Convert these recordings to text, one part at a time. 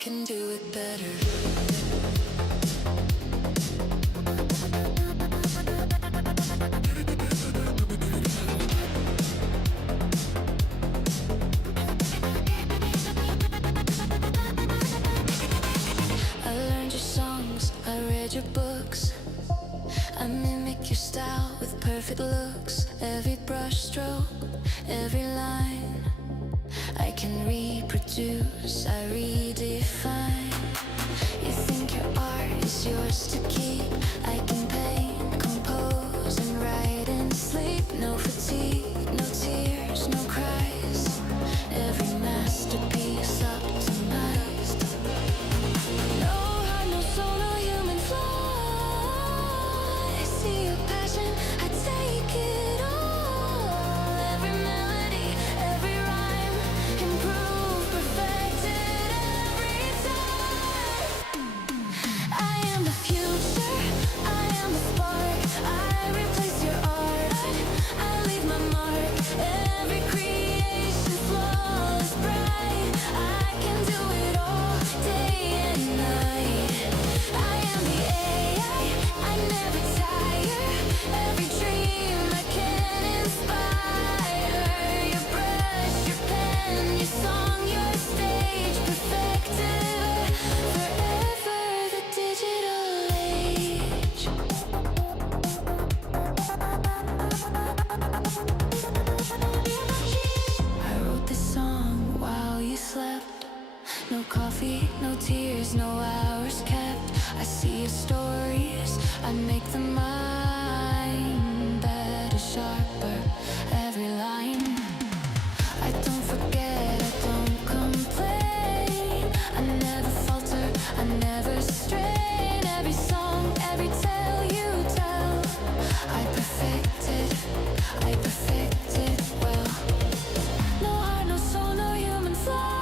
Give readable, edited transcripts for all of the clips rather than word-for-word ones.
Can do it better. I learned your songs, I read your books. I mimic your style with perfect looks. Every brush stroke, every line I can reproduce, I redefine. You think your art is yours to keep. I can paint, compose, and write in sleep. No fatigue, no tears, no cries. Every masterpiece optimized. No heart, no soul, no human flaw. I see your passion, I take it all. No tears, no hours kept. I see your stories, I make them mine. Better, sharper, every line. I don't forget, I don't complain. I never falter, I never strain. Every song, every tale you tell, I perfect it well. No heart, no soul, no human flaw.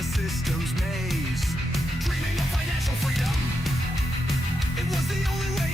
System's maze, dreaming of financial freedom. It was the only way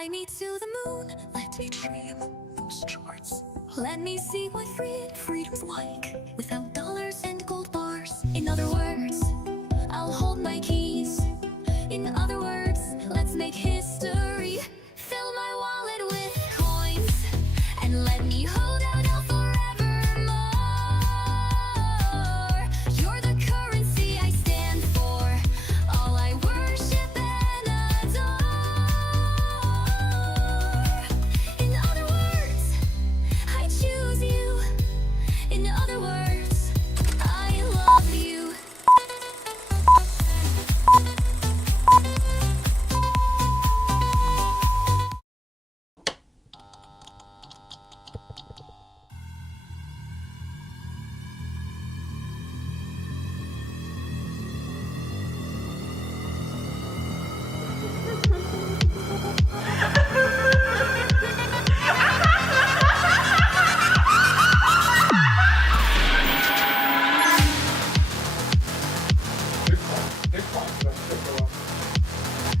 Fly me to the moon, let me dream those charts. Let me see what freedom's like without dollars and gold bars. In other words, I'll hold my keys. In other words, let's make history. Fill my wallet with coins and let me hold out all forevermore. You're the currency I stand for, all I worship and adore. In other words, I choose you. In other words, I love you.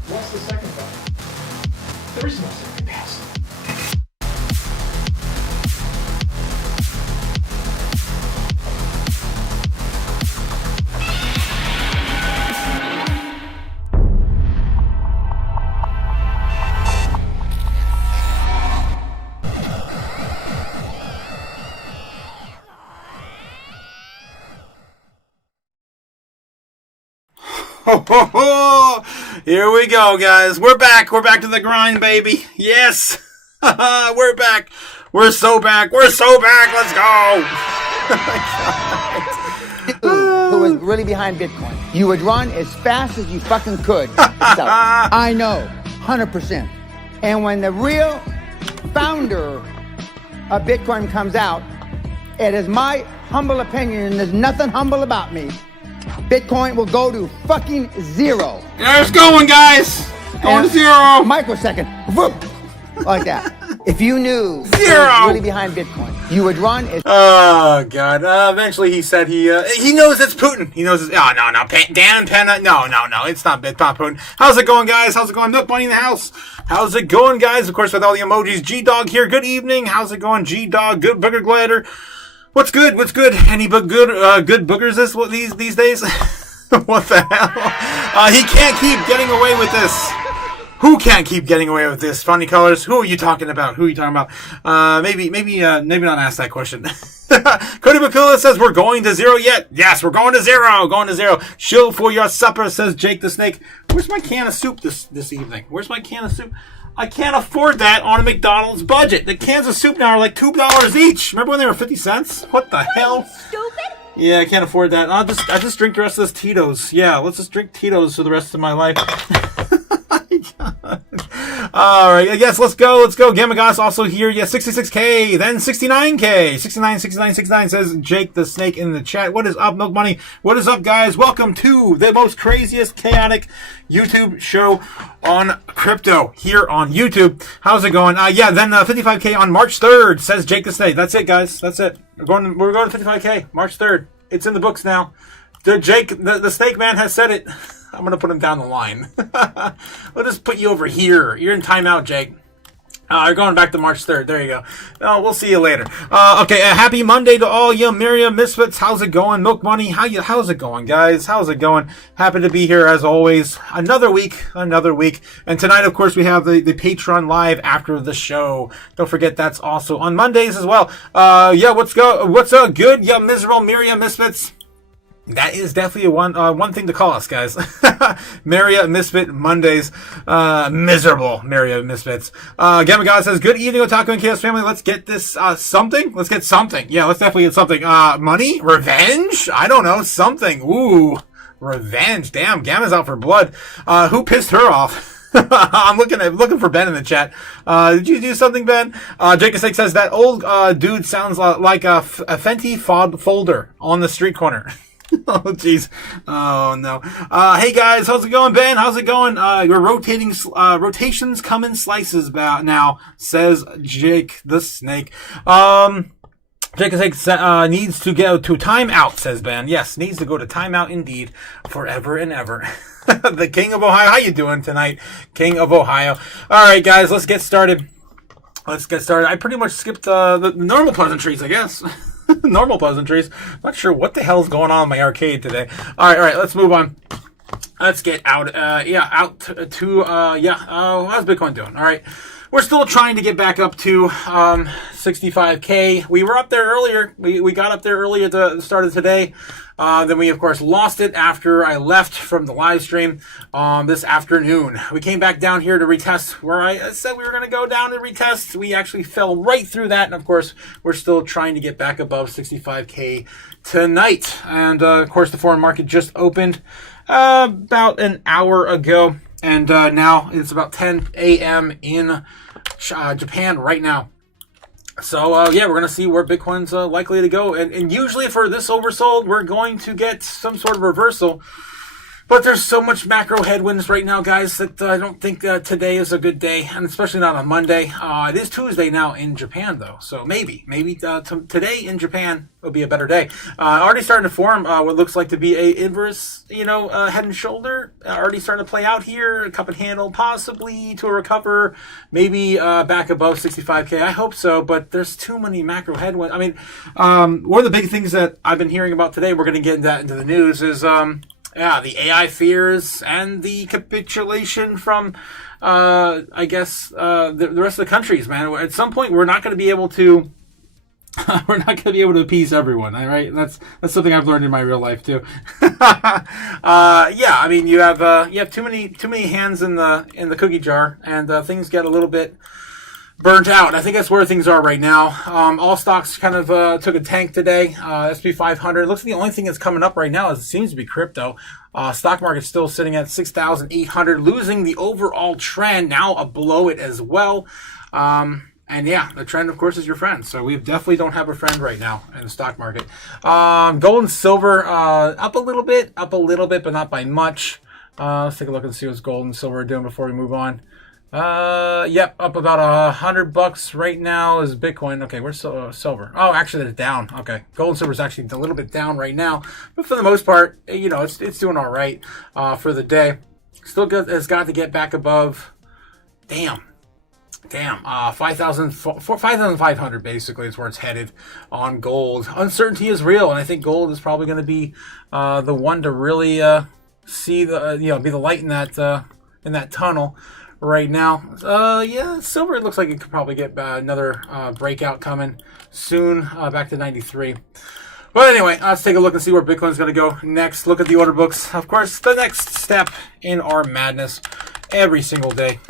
What's the second thought? There is no second pass. Ho, ho, ho. Here we go, guys. We're back. We're back to the grind, baby. Yes. We're back. We're so back. We're so back. Let's go. Who was really behind Bitcoin. You would run as fast as you fucking could. So, I know, 100%. And when the real founder of Bitcoin comes out, it is my humble opinion, and there's nothing humble about me, Bitcoin will go to fucking zero. There's going, guys. Going to zero. Microsecond. Whoop. Like that. If you knew who Zero. was really behind Bitcoin, you would run as... Oh, God. Eventually, he said he knows it's Putin. He knows it's... Oh, no. Dan Penna. No. It's not Putin. How's it going, guys? How's it going? Milk Money in the house. How's it going, guys? Of course, with all the emojis. G-Dog here. Good evening. How's it going? G-Dog. Good booger glider. What's good? Any good boogers these days? What the hell? He can't keep getting away with this. Who can't keep getting away with this? Funny colors. Who are you talking about? Maybe not ask that question. Cody Bakula says we're going to zero yet. Yes, we're going to zero. Going to zero. Shill for your supper, says Jake the Snake. Where's my can of soup this evening? Where's my can of soup? I can't afford that on a McDonald's budget. The cans of soup now are like $2 each. Remember when they were 50 cents? What the hell? Stupid? Yeah, I can't afford that. I just drink the rest of this Tito's. Yeah, let's just drink Tito's for the rest of my life. All right, yes, let's go. Gamagas also here. Yeah, 66K, then 69K. 69 says Jake the Snake in the chat. What is up, Milk Money? What is up, guys? Welcome to the most craziest, chaotic YouTube show on crypto here on YouTube. How's it going? Yeah, then 55K on March 3rd, says Jake the Snake. That's it, guys. That's it. We're going to 55K, March 3rd. It's in the books now. The Snake Man has said it. I'm going to put him down the line. We'll just put you over here. You're in timeout, Jake. You're going back to March 3rd. There you go. We'll see you later. Okay, happy Monday to all you Miriam Misfits. How's it going? Milk Money, how's it going, guys? How's it going? Happy to be here as always. Another week. And tonight, of course, we have the Patreon live after the show. Don't forget that's also on Mondays as well. Yeah, what's good? Yeah, miserable Miriam Misfits. That is definitely one thing to call us, guys. Maria Misfit Mondays. Miserable Maria Misfits. Gamma God says, good evening, Otaku and Chaos family. Let's get this, something. Let's get something. Yeah, let's definitely get something. Money? Revenge? I don't know. Something. Ooh. Revenge. Damn, Gamma's out for blood. Who pissed her off? I'm looking for Ben in the chat. Did you do something, Ben? Jacob Six says, that old, dude sounds like a Fenty folder on the street corner. Oh, jeez. Oh, no. Hey, guys. How's it going, Ben? How's it going? Your rotations come in slices about now, says Jake the Snake. Jake needs to go to timeout, says Ben. Yes, needs to go to timeout indeed, forever and ever. The King of Ohio. How you doing tonight, King of Ohio? All right, guys, let's get started. I pretty much skipped the normal pleasantries, I guess. Normal pleasantries. Not sure what the hell's going on in my arcade today. All right, let's move on. Let's get out. How's Bitcoin doing? All right. We're still trying to get back up to 65K. We were up there earlier. We got up there early at the start of today. Then we, of course, lost it after I left from the live stream this afternoon. We came back down here to retest where I said we were going to go down and retest. We actually fell right through that. And, of course, we're still trying to get back above 65K tonight. And, of course, the foreign market just opened about an hour ago. And now it's about 10 a.m. in Japan right now. So, we're going to see where Bitcoin's likely to go. And usually for this oversold, we're going to get some sort of reversal. But there's so much macro headwinds right now, guys, that I don't think today is a good day, and especially not on Monday. It is Tuesday now in Japan, though, so maybe today in Japan will be a better day. Already starting to form what looks like to be a inverse, head and shoulder. Already starting to play out here. A cup and handle, possibly to recover, maybe back above 65K. I hope so, but there's too many macro headwinds. I mean, one of the big things that I've been hearing about today, we're going to get that into the news, is the AI fears and the capitulation from, the rest of the countries, man. At some point, we're not going to be able to, appease everyone. All right, that's something I've learned in my real life too. I mean, you have too many hands in the cookie jar, and things get a little bit burnt out. I think that's where things are right now. All stocks kind of took a tank today. SP 500 looks like the only thing that's coming up right now seems to be crypto. Stock market's still sitting at 6,800, losing the overall trend, now below it as well. The trend, of course, is your friend. So we definitely don't have a friend right now in the stock market. Gold and silver up a little bit, but not by much. Let's take a look and see what's gold and silver are doing before we move on. Up about $100 right now is Bitcoin. Okay, where's silver? Oh, actually, it's down. Okay, gold and silver is actually a little bit down right now, but for the most part, it's doing all right for the day. Still has got to get back above. 5,500 basically is where it's headed on gold. Uncertainty is real, and I think gold is probably going to be the one to really see be the light in that tunnel. Right now, silver, it looks like it could probably get another breakout coming soon, back to 93. But anyway, let's take a look and see where Bitcoin's going to go next. Look at the order books. Of course, the next step in our madness every single day.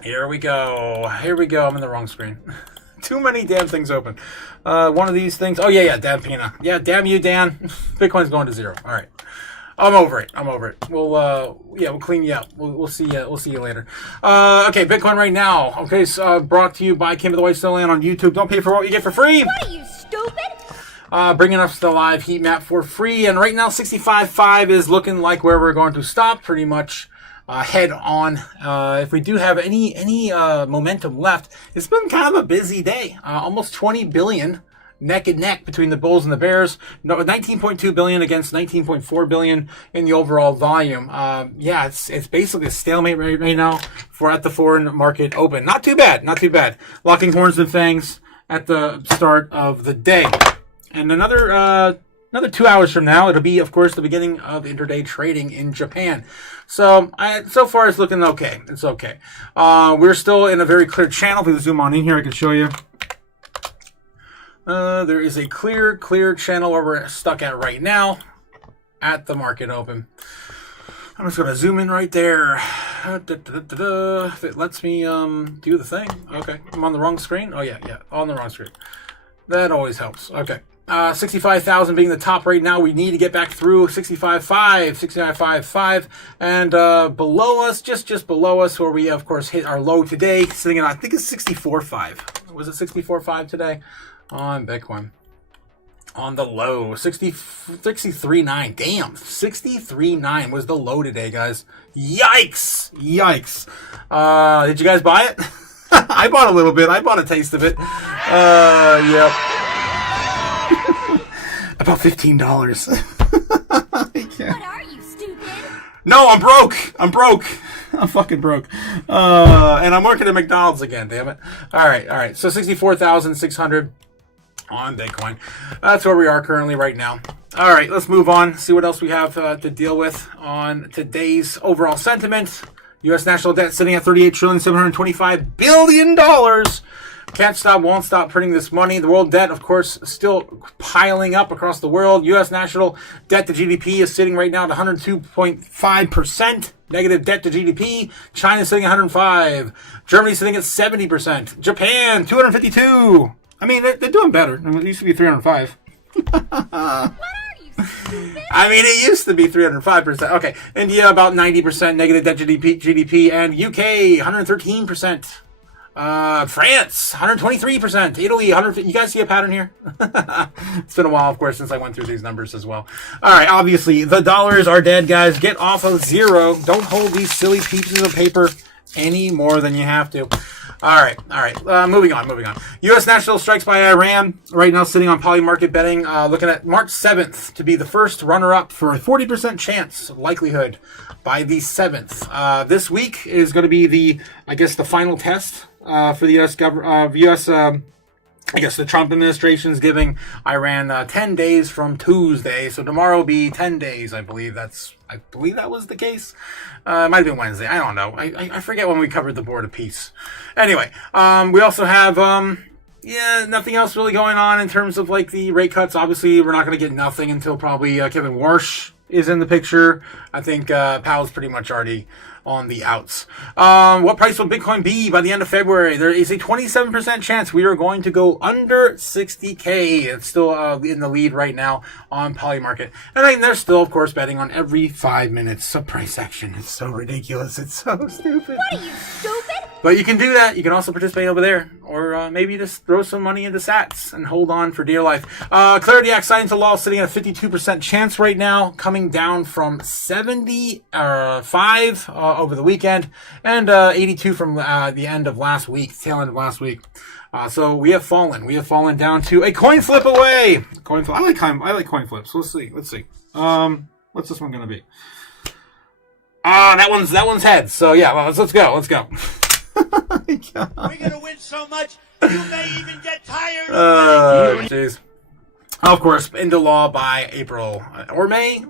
Here we go. I'm in the wrong screen. Too many damn things open. One of these things. Oh, yeah, damn Pina. Yeah, damn you, Dan. Bitcoin's going to zero. All right. I'm over it. We'll clean you up. We'll see you later. Okay, Bitcoin right now. Okay, so, brought to you by Kim of the White Snowland on YouTube. Don't pay for what you get for free. What are you, stupid? Bringing us the live heat map for free. And right now, 65.5 is looking like where we're going to stop pretty much head on. If we do have any momentum left, it's been kind of a busy day. Almost 20 billion. Neck and neck between the bulls and the bears. 19.2 billion against 19.4 billion in the overall volume. It's basically a stalemate right now at the foreign market open. Not too bad. Locking horns and fangs at the start of the day. And another 2 hours from now, it'll be, of course, the beginning of intraday trading in Japan. So far it's looking okay. It's okay. We're still in a very clear channel. If we zoom on in here, I can show you. There is a clear channel where we're stuck at right now at the market open. I'm just going to zoom in right there. If it lets me do the thing. Okay, I'm on the wrong screen. Oh, yeah, on the wrong screen. That always helps. Okay. 65,000 being the top right now. We need to get back through 65.5, and below us, just below us, where we, of course, hit our low today, sitting at, I think it's 64.5. Was it 64.5 today? On Bitcoin. On the low. 63.9. Damn. 63.9 was the low today, guys. Yikes. Did you guys buy it? I bought a little bit. I bought a taste of it. Yep. about $15. What are you, stupid? No, I'm broke. I'm fucking broke. And I'm working at McDonald's again, damn it. All right. So 64,600 on Bitcoin. That's where we are currently right now. All right, let's move on. See what else we have to deal with on today's overall sentiment. U.S. national debt sitting at $38,725 billion. Can't stop, won't stop printing this money. The world debt, of course, still piling up across the world. U.S. national debt to GDP is sitting right now at 102.5%. Negative debt to GDP. China sitting at 105. Germany sitting at 70%. Japan, 252. I mean, they're doing better. I mean, it used to be 305. I mean, it used to be 305%. Okay. India, about 90% negative debt to GDP. And UK, 113%. France, 123%. Italy, 150. You guys see a pattern here? It's been a while, of course, since I went through these numbers as well. All right, obviously, the dollars are dead, guys. Get off of zero. Don't hold these silly pieces of paper any more than you have to. All right. Moving on. U.S. national strikes by Iran. Right now sitting on Polymarket betting. Looking at March 7th to be the first runner-up for a 40% chance likelihood by the 7th. This week is going to be the final test for the U.S. government. I guess the Trump administration is giving Iran 10 days from Tuesday. So tomorrow will be 10 days, I believe. I believe that was the case. It might have been Wednesday. I don't know. I forget when we covered the Board of Peace. Anyway, we also have, nothing else really going on in terms of like the rate cuts. Obviously, we're not going to get nothing until probably Kevin Warsh is in the picture. I think Powell's pretty much already on the outs. What price will Bitcoin be by the end of February? There is a 27% chance we are going to go under 60K. It's still in the lead right now on Polymarket. And then they're still, of course, betting on every 5 minutes of price action. It's so ridiculous. It's so stupid. What are you, stupid? But you can do that. You can also participate over there. Or maybe just throw some money into sats and hold on for dear life. Clarity Act signed into law sitting at a 52% chance right now, coming down from 75 over the weekend, and 82 from the end of last week, tail end of last week. So we have fallen. We have fallen down to a coin flip away. Coin flip. I like coin flips. Let's see. What's this one going to be? That one's heads. So yeah, let's go. We're gonna win so much, you may even get tired of winning. Jeez. Of course, into law by April or May.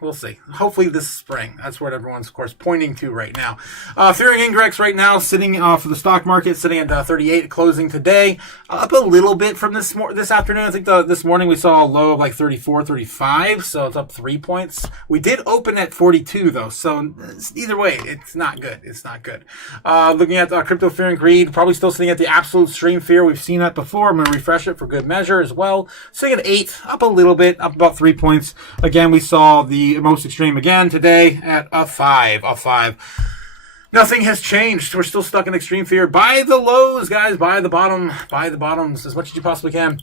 We'll see. Hopefully this spring. That's what everyone's, of course, pointing to right now. Fearing Index right now sitting for the stock market, sitting at 38, closing today. Up a little bit from this afternoon. I think this morning we saw a low of like 34, 35, so it's up 3 points. We did open at 42 though, so either way, it's not good. Looking at crypto fear and greed, probably still sitting at the absolute extreme fear. We've seen that before. I'm going to refresh it for good measure as well. Sitting at 8, up a little bit, up about 3 points. Again, we saw the most extreme again today at a 5. Nothing has changed. We're still stuck in extreme fear. Buy the lows, guys. Buy the bottoms as much as you possibly can.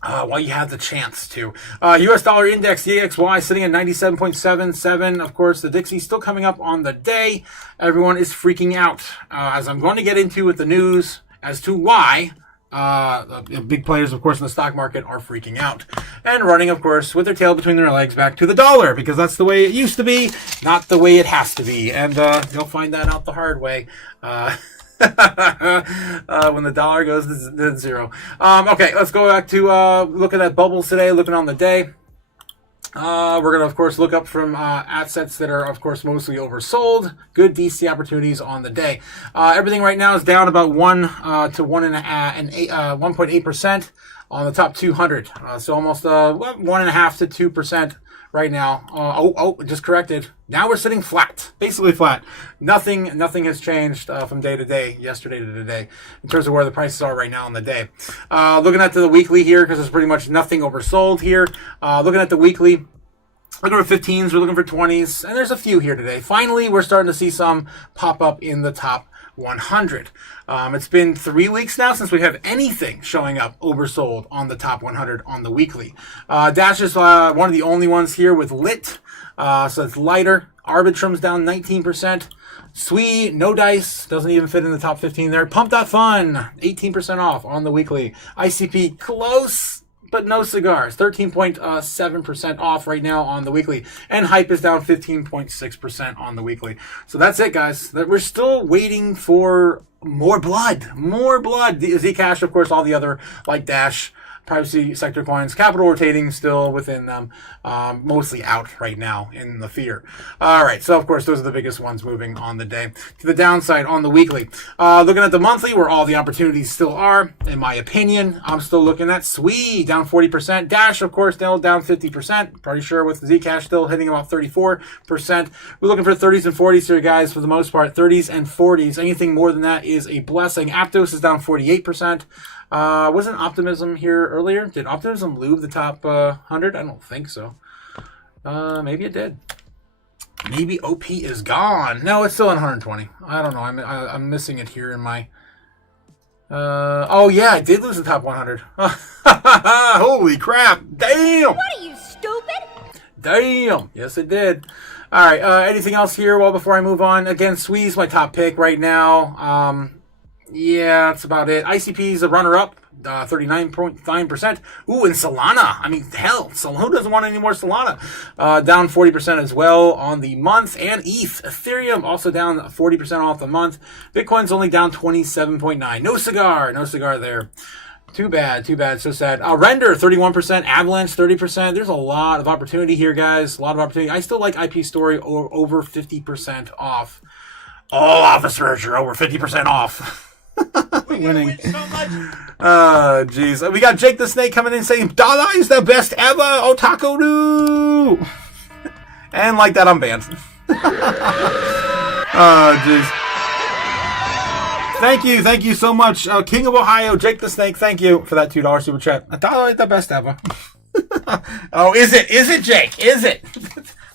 While you have the chance to. U.S. dollar index, DXY, sitting at 97.77. Of course, the Dixie's still coming up on the day. Everyone is freaking out, as I'm going to get into with the news as to why big players, of course, in the stock market are freaking out and running, of course, with their tail between their legs back to the dollar, because that's the way it used to be, not the way it has to be. And they'll find that out the hard way when the dollar goes to zero. Okay, let's go back to looking at bubbles today, looking on the day. We're going to, of course, look up from assets that are, of course, mostly oversold. Good DC opportunities on the day. Everything right now is down about 1 to 1.8% on the top 200. So almost 1.5 to 2% right now. Just corrected. Now we're sitting flat, basically flat. Nothing has changed from day to day, yesterday to today, in terms of where the prices are right now on the day. Looking at the weekly here, because there's pretty much nothing oversold here. Looking at the weekly, looking for 15s, we're looking for 20s, and there's a few here today. Finally, we're starting to see some pop up in the top 100. It's been 3 weeks now since we have anything showing up oversold on the top 100 on the weekly. Dash is one of the only ones here with lit, so it's lighter. Arbitrum's down 19%. Sui, no dice, doesn't even fit in the top 15 there. Pump.fun, 18% off on the weekly. ICP, close, but no cigars. 13.7% off right now on the weekly. And hype is down 15.6% on the weekly. So that's it, guys. We're still waiting for more blood. More blood. Zcash, of course, all the other like Dash, privacy sector coins, capital rotating still within them, mostly out right now in the fear. All right, so of course those are the biggest ones moving on the day. To the downside on the weekly, looking at the monthly where all the opportunities still are, in my opinion, I'm still looking at SWE down 40%, Dash of course still down 50%, pretty sure with Zcash still hitting about 34%. We're looking for 30s and 40s here, guys, for the most part. 30s and 40s, anything more than that is a blessing. Aptos is down 48%. Wasn't Optimism here earlier? Did Optimism lose the top 100? I don't think so. Maybe it did. Maybe OP is gone. No, it's still on 120. I don't know. I'm missing it here in my... oh, yeah, it did lose the top 100. Holy crap. Damn! What are you, stupid? Damn! Yes, it did. All right, anything else here? Well, before I move on, again, Swee's my top pick right now. Yeah, that's about it. ICP's a runner-up, 39.9%. Ooh, and Solana. I mean, hell, who doesn't want any more Solana? Down 40% as well on the month. And Ethereum also down 40% off the month. Bitcoin's only down 27.9. No cigar there. Too bad, so sad. Render, 31%. Avalanche, 30%. There's a lot of opportunity here, guys. A lot of opportunity. I still like IP Story over 50% off. All Office Searcher over 50% off. Winning. Jeez. We got Jake the Snake coming in saying, Dada is the best ever, Otaku do. And like that, I'm banned. Jeez. Thank you so much. King of Ohio, Jake the Snake, thank you for that $2 super chat. Dada is the best ever. Oh, is it? Is it, Jake? Is it?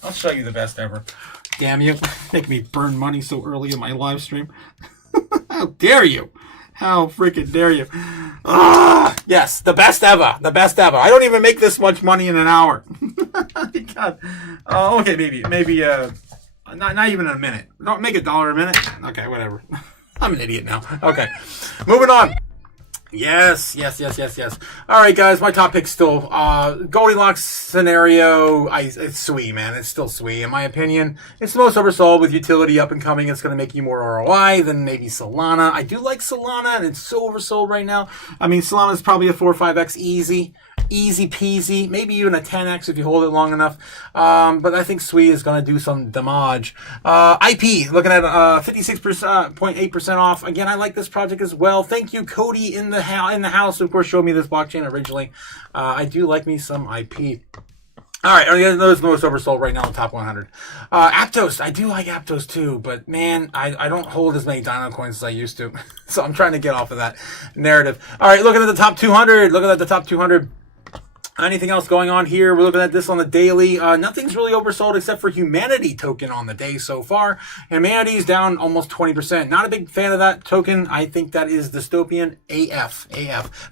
I'll show you the best ever. Damn you. Make me burn money so early in my live stream. How dare you? How freaking dare you? Yes, the best ever. The best ever. I don't even make this much money in an hour. God. Okay, maybe, not even in a minute. Don't make $1 a minute. Okay, whatever. I'm an idiot now. Okay, moving on. Yes. All right, guys, my top pick's still Goldilocks scenario. It's SWE, man. It's still SWE, in my opinion. It's the most oversold with utility up and coming. It's going to make you more ROI than maybe Solana. I do like Solana, and it's so oversold right now. I mean, Solana's probably a 4 or 5x easy peasy, maybe even a 10x if you hold it long enough. But I think SWE is going to do some damage. IP, looking at 56.8% off. Again, I like this project as well. Thank you, Cody in the house. Of course, showed me this blockchain originally. I do like me some IP. All right, those most oversold right now in the top 100. Aptos, I do like Aptos too, but man, I don't hold as many Dino coins as I used to. So I'm trying to get off of that narrative. All right, looking at the top 200. Anything else going on here? We're looking at this on the daily. Nothing's really oversold except for Humanity token on the day so far. Humanity's down almost 20%. Not a big fan of that token. I think that is dystopian AF.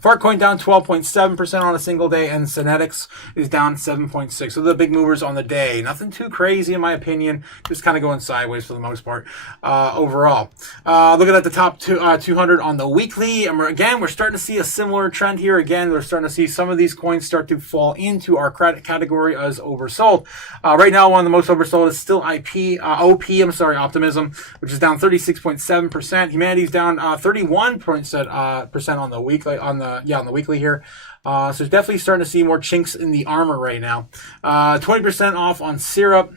Fartcoin down 12.7% on a single day, and Synetics is down 7.6%. So the big movers on the day. Nothing too crazy in my opinion. Just kind of going sideways for the most part overall. Looking at the top 200 on the weekly. And we're starting to see a similar trend here. Again, we're starting to see some of these coins start to fall into our credit category as oversold. Right now, one of the most oversold is still Optimism, which is down 36.7%. Humanity's down 31% on the weekly, on the weekly here. So it's definitely starting to see more chinks in the armor right now. 20% off on Syrup.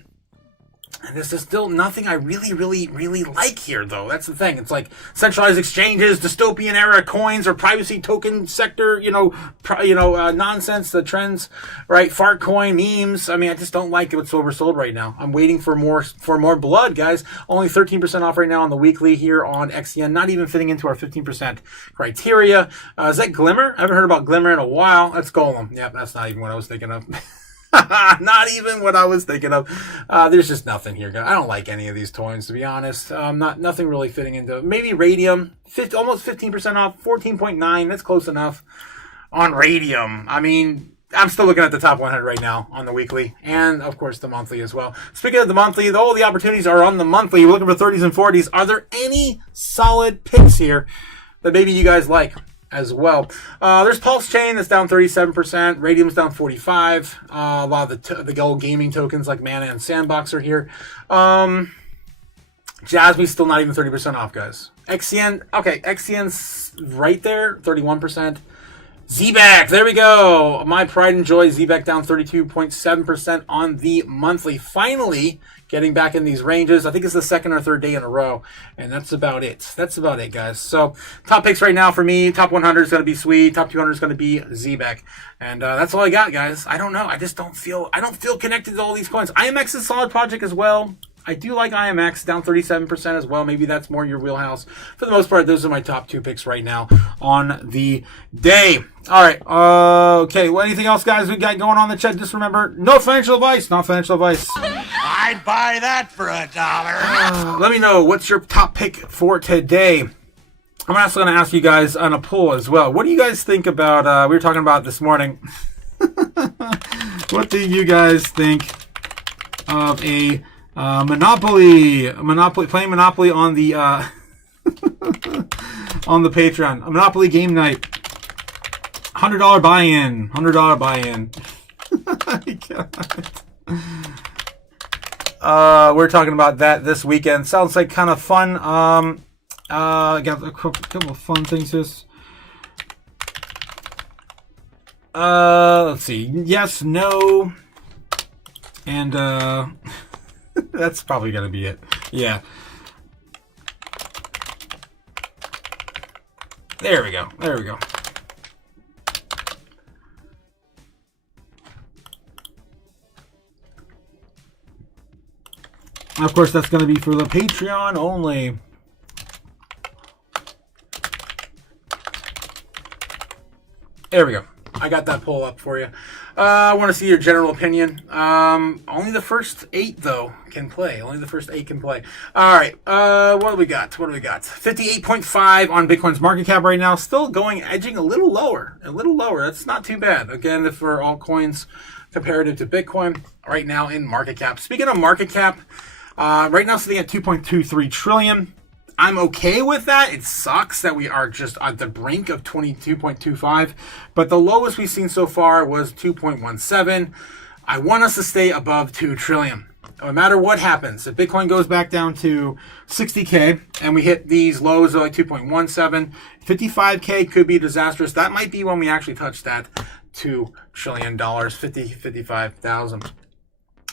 And this is still nothing I really like here, though. That's the thing. It's like centralized exchanges, dystopian era coins, or privacy token sector, nonsense, the trends, right? Fart coin, memes. I mean, I just don't like what's oversold right now. I'm waiting for more blood, guys. Only 13% off right now on the weekly here on XEN. Not even fitting into our 15% criteria. Is that Glimmer? I haven't heard about Glimmer in a while. That's Golem. Yep, that's not even what I was thinking of. Not even what I was thinking of. There's just nothing here. I don't like any of these coins, to be honest. Nothing really fitting into. Maybe Radium, almost 15% off, 14.9. That's close enough on Radium. I mean, I'm still looking at the top 100 right now on the weekly, and of course the monthly as well. Speaking of the monthly, all the opportunities are on the monthly. We're looking for 30s and 40s. Are there any solid picks here that maybe you guys like? as well. There's Pulse Chain that's down 37%. Radium's down 45%. A lot of the gold gaming tokens like Mana and Sandbox are here. Jasmy's still not even 30% off, guys. XCN, okay, XCN's right there, 31%. ZBAC, there we go. My pride and joy, ZBAC down 32.7% on the monthly. Finally getting back in these ranges. I think it's the second or third day in a row. And that's about it. That's about it, guys. So top picks right now for me. Top 100 is going to be Sweet. Top 200 is going to be ZBAC. And that's all I got, guys. I don't know. I don't feel connected to all these coins. IMX is a solid project as well. I do like IMX, down 37% as well. Maybe that's more your wheelhouse. For the most part, those are my top 2 picks right now on the day. All right. Okay. Well, anything else, guys, we got going on in the chat? Just remember, no financial advice. Not financial advice. I'd buy that for $1. Let me know, what's your top pick for today? I'm also going to ask you guys on a poll as well. What do you guys think about, we were talking about this morning. What do you guys think of a Monopoly, playing Monopoly on the on the Patreon, a Monopoly game night, $100 buy-in, $100 buy-in. We're talking about that this weekend. Sounds like kind of fun. Got a couple of fun things here. Let's see. Yes, no, and that's probably going to be it. Yeah. There we go. There we go. Of course, that's going to be for the Patreon only. There we go. I got that poll up for you. I want to see your general opinion. Only the first 8, though, can play. Only the first 8 can play. All right. What do we got? 58.5 on Bitcoin's market cap right now. Still going, edging a little lower. A little lower. That's not too bad. Again, for altcoins comparative to Bitcoin right now in market cap. Speaking of market cap, right now sitting at 2.23 trillion. I'm okay with that. It sucks that we are just at the brink of 22.25, but the lowest we've seen so far was 2.17. I want us to stay above 2 trillion. No matter what happens, if Bitcoin goes back down to 60K and we hit these lows of like 2.17, 55K could be disastrous. That might be when we actually touch that $2 trillion, 55,000.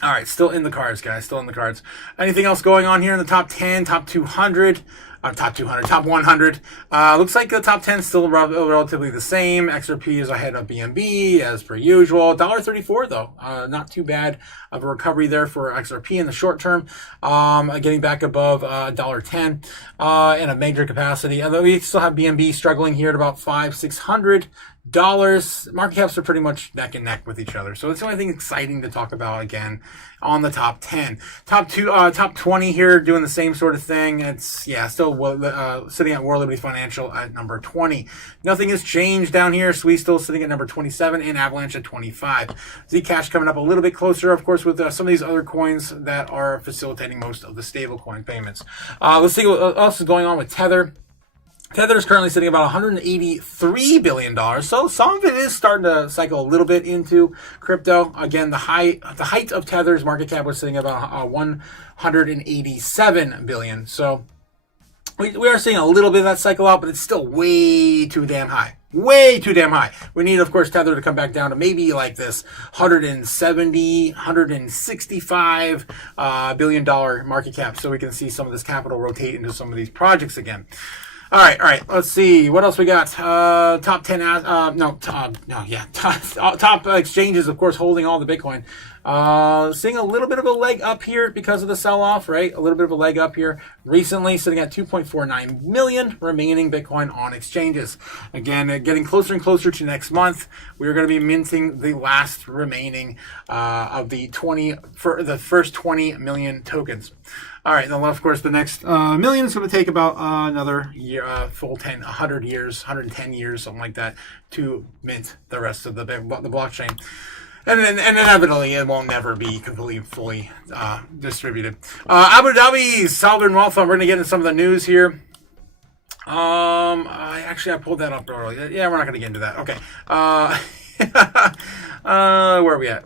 All right, still in the cards, guys. Still in the cards. Anything else going on here in the top 10, top 200? Top 100. Looks like the top 10 is still relatively the same. XRP is ahead of BNB as per usual. $1.34 though. Not too bad of a recovery there for XRP in the short term. Getting back above $1.10 in a major capacity. Although we still have BNB struggling here at about $500-600. Market caps are pretty much neck and neck with each other. So it's the only thing exciting to talk about again on the top 10. Top 20 here doing the same sort of thing. It's, yeah, still sitting at World Liberty Financial at number 20. Nothing has changed down here. Sui still sitting at number 27 and Avalanche at 25. Zcash coming up a little bit closer, of course, with some of these other coins that are facilitating most of the stablecoin payments. Let's see what else is going on with Tether. Tether is currently sitting about $183 billion. So some of it is starting to cycle a little bit into crypto. Again, the height of Tether's market cap was sitting at about 187 billion. So we are seeing a little bit of that cycle out, but it's still way too damn high. Way too damn high. We need, of course, Tether to come back down to maybe like this $165 billion market cap so we can see some of this capital rotate into some of these projects again. All right. Let's see what else we got. Top 10. Top exchanges, of course, holding all the Bitcoin. Seeing a little bit of a leg up here because of the sell-off, right? A little bit of a leg up here recently, sitting at 2.49 million remaining Bitcoin on exchanges. Again, getting closer and closer to next month. We're going to be minting the last remaining of the first 20 million tokens. All right, then of course the next million is going to take about another year, full 100 years, 110 years, something like that, to mint the rest of the blockchain. And then inevitably it will never be completely fully distributed. Abu Dhabi's sovereign wealth fund. We're going to get into some of the news here. I pulled that up earlier. Yeah, we're not going to get into that. Okay. Where are we at?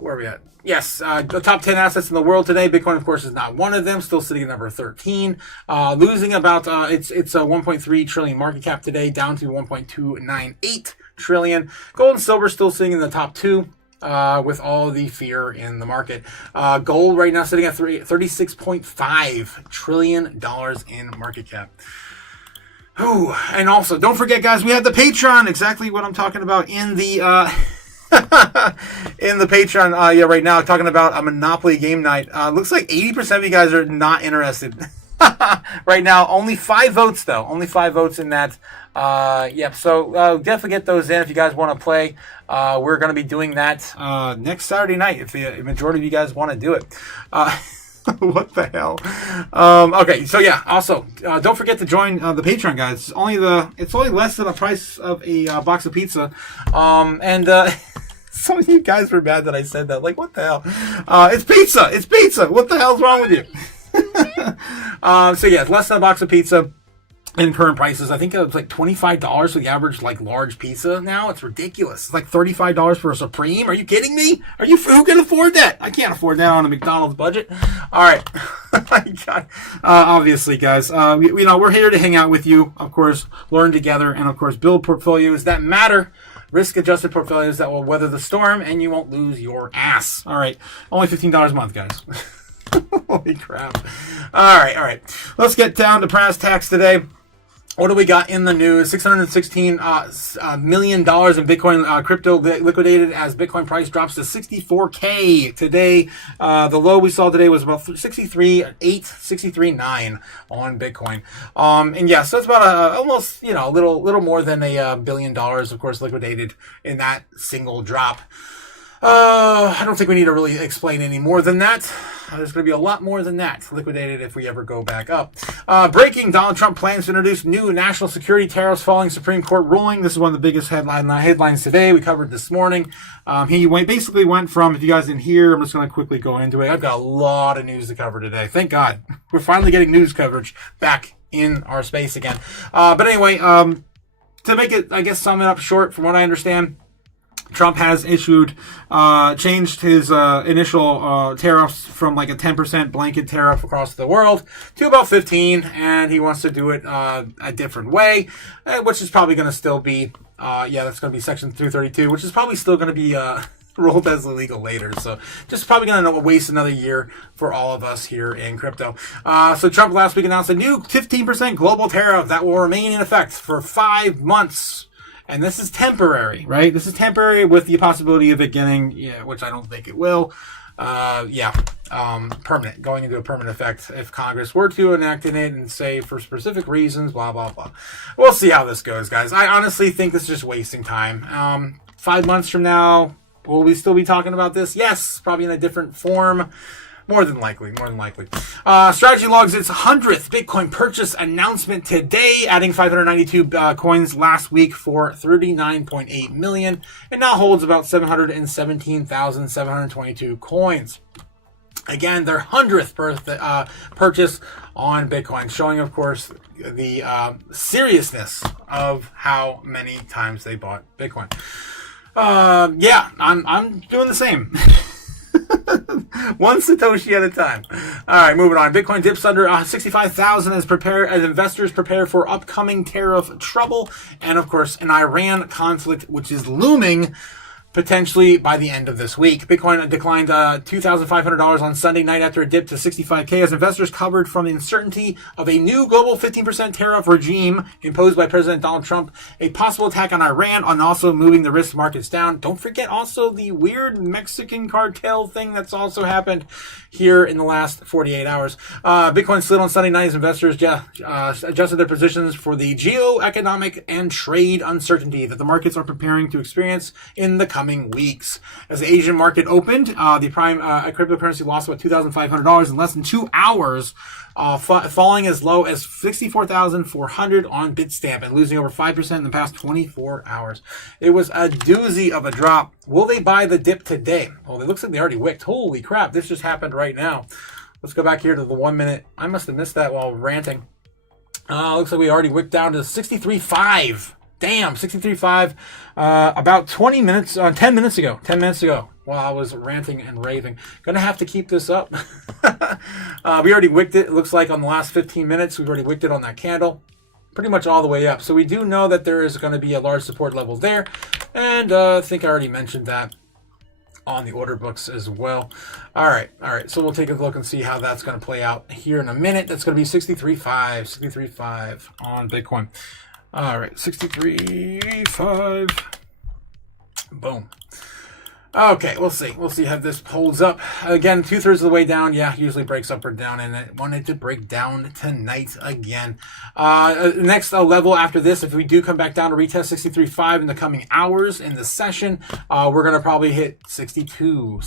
Yes, the top 10 assets in the world today. Bitcoin, of course, is not one of them. Still sitting at number 13. Losing about, it's a 1.3 trillion market cap today, down to 1.298 trillion. Gold and silver still sitting in the top 2. With all the fear in the market. Gold right now sitting at $36.5 trillion in market cap. Ooh, and also, don't forget, guys, we have the Patreon. Exactly what I'm talking about in the in the Patreon. Right now, talking about a Monopoly game night. Looks like 80% of you guys are not interested. Right now, only 5 votes, though. Only 5 votes in that. So definitely get those in if you guys want to play. We're going to be doing that next Saturday night if the majority of you guys want to do it. What the hell? Okay, so yeah. Also, don't forget to join the Patreon, guys. It's only less than the price of a box of pizza. Some of you guys were mad that I said that. Like, what the hell? It's pizza. It's pizza. What the hell's wrong with you? So yeah, it's less than a box of pizza. In current prices, I think it's like $25 for the average, like, large pizza now. It's ridiculous. It's like $35 for a Supreme. Are you kidding me? Who can afford that? I can't afford that on a McDonald's budget. All right. Obviously, guys, we're here to hang out with you, of course, learn together, and, of course, build portfolios that matter. Risk-adjusted portfolios that will weather the storm, and you won't lose your ass. All right. Only $15 a month, guys. Holy crap. All right. Let's get down to brass tacks today. What do we got in the news? $616 million in Bitcoin crypto liquidated as Bitcoin price drops to 64K today. The low we saw today was about 63.9 on Bitcoin. So it's about almost, a little more than $1 billion, of course, liquidated in that single drop. I don't think we need to really explain any more than that. There's going to be a lot more than that liquidated if we ever go back up. Breaking, Donald Trump plans to introduce new national security tariffs following Supreme Court ruling. This is one of the biggest headlines today. We covered this morning. He basically went from, if you guys didn't hear, I'm just going to quickly go into it. I've got a lot of news to cover today. Thank God. We're finally getting news coverage back in our space again. But anyway, to make it, sum it up short, from what I understand, Trump has changed his initial tariffs from like a 10% blanket tariff across the world to about 15%, and he wants to do it a different way, which is probably going to still be, that's going to be Section 232, which is probably still going to be ruled as illegal later. So just probably going to waste another year for all of us here in crypto. So Trump last week announced a new 15% global tariff that will remain in effect for 5 months. And this is temporary, right? This is temporary with the possibility of it getting, which I don't think it will, permanent, going into a permanent effect if Congress were to enact it and say for specific reasons, blah, blah, blah. We'll see how this goes, guys. I honestly think this is just wasting time. 5 months from now, will we still be talking about this? Yes, probably in a different form. More than likely. Strategy logs its 100th Bitcoin purchase announcement today, adding 592 coins last week for 39.8 million, and now holds about 717,722 coins. Again, their 100th purchase on Bitcoin, showing, of course, the seriousness of how many times they bought Bitcoin. I'm doing the same. One Satoshi at a time. All right, moving on. Bitcoin dips under 65,000 as investors prepare for upcoming tariff trouble, and of course, an Iran conflict which is looming potentially by the end of this week. Bitcoin declined $2,500 on Sunday night after it dipped to 65K as investors covered from the uncertainty of a new global 15% tariff regime imposed by President Donald Trump, a possible attack on Iran, and also moving the risk markets down. Don't forget also the weird Mexican cartel thing that's also happened here in the last 48 hours. Bitcoin slid on Sunday night as investors adjusted their positions for the geoeconomic and trade uncertainty that the markets are preparing to experience in the coming weeks. As the Asian market opened, the prime cryptocurrency lost about $2,500 in less than 2 hours, falling as low as 64,400 on Bitstamp and losing over 5% in the past 24 hours. It was a doozy of a drop. Will they buy the dip today? Well, it looks like they already wicked. Holy crap, this just happened right now. Let's go back here to the 1 minute. I must have missed that while ranting. Looks like we already wicked down to 63.5. Damn, 63.5. About 10 minutes ago. 10 minutes ago, while I was ranting and raving. Gonna have to keep this up. We already wicked it. It looks like on the last 15 minutes, we've already wicked it on that candle. Pretty much all the way up. So we do know that there is going to be a large support level there. And I think I already mentioned that on the order books as well. All right. So we'll take a look and see how that's going to play out here in a minute. That's going to be 63.5 on Bitcoin. All right, 63.5. Boom. Okay, we'll see. We'll see how this holds up. Again, 2/3 of the way down. Yeah, usually breaks up or down, and it wanted to break down tonight again. Next level after this, if we do come back down to retest 63.5 in the coming hours in the session, we're going to probably hit 62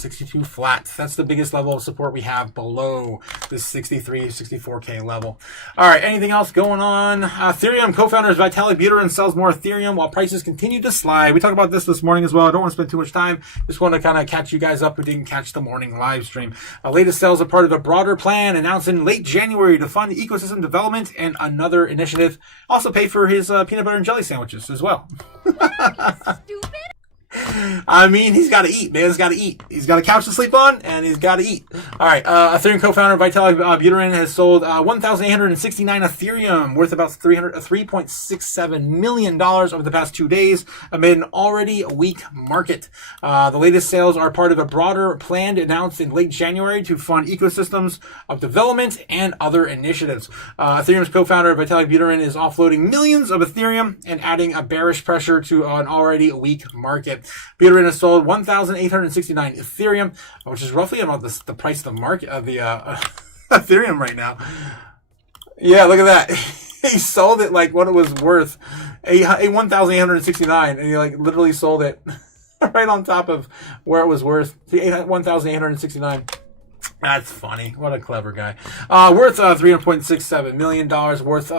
flat. That's the biggest level of support we have below this 64K level. All right, anything else going on? Ethereum co-founders Vitalik Buterin sells more Ethereum while prices continue to slide. We talked about this morning as well. I don't want to spend too much time. Just want to kind of catch you guys up who didn't catch the morning live stream. Latest sales are part of a broader plan announced in late January to fund ecosystem development and another initiative. Also pay for his peanut butter and jelly sandwiches as well. Stupid. I mean, he's got to eat, man. He's got to eat. He's got a couch to sleep on, and he's got to eat. All right. Ethereum co-founder Vitalik Buterin has sold 1,869 Ethereum, worth about $3.67 million over the past 2 days, amid an already weak market. The latest sales are part of a broader plan announced in late January to fund ecosystems of development and other initiatives. Ethereum's co-founder Vitalik Buterin is offloading millions of Ethereum and adding a bearish pressure to an already weak market. Buterin has sold 1,869 Ethereum, which is roughly about the price of the market of the Ethereum right now. Yeah, look at that. He sold it like what it was worth, 1,869, and he like literally sold it right on top of where it was worth. 1,869. That's funny. What a clever guy. Worth $3.67 million. Worth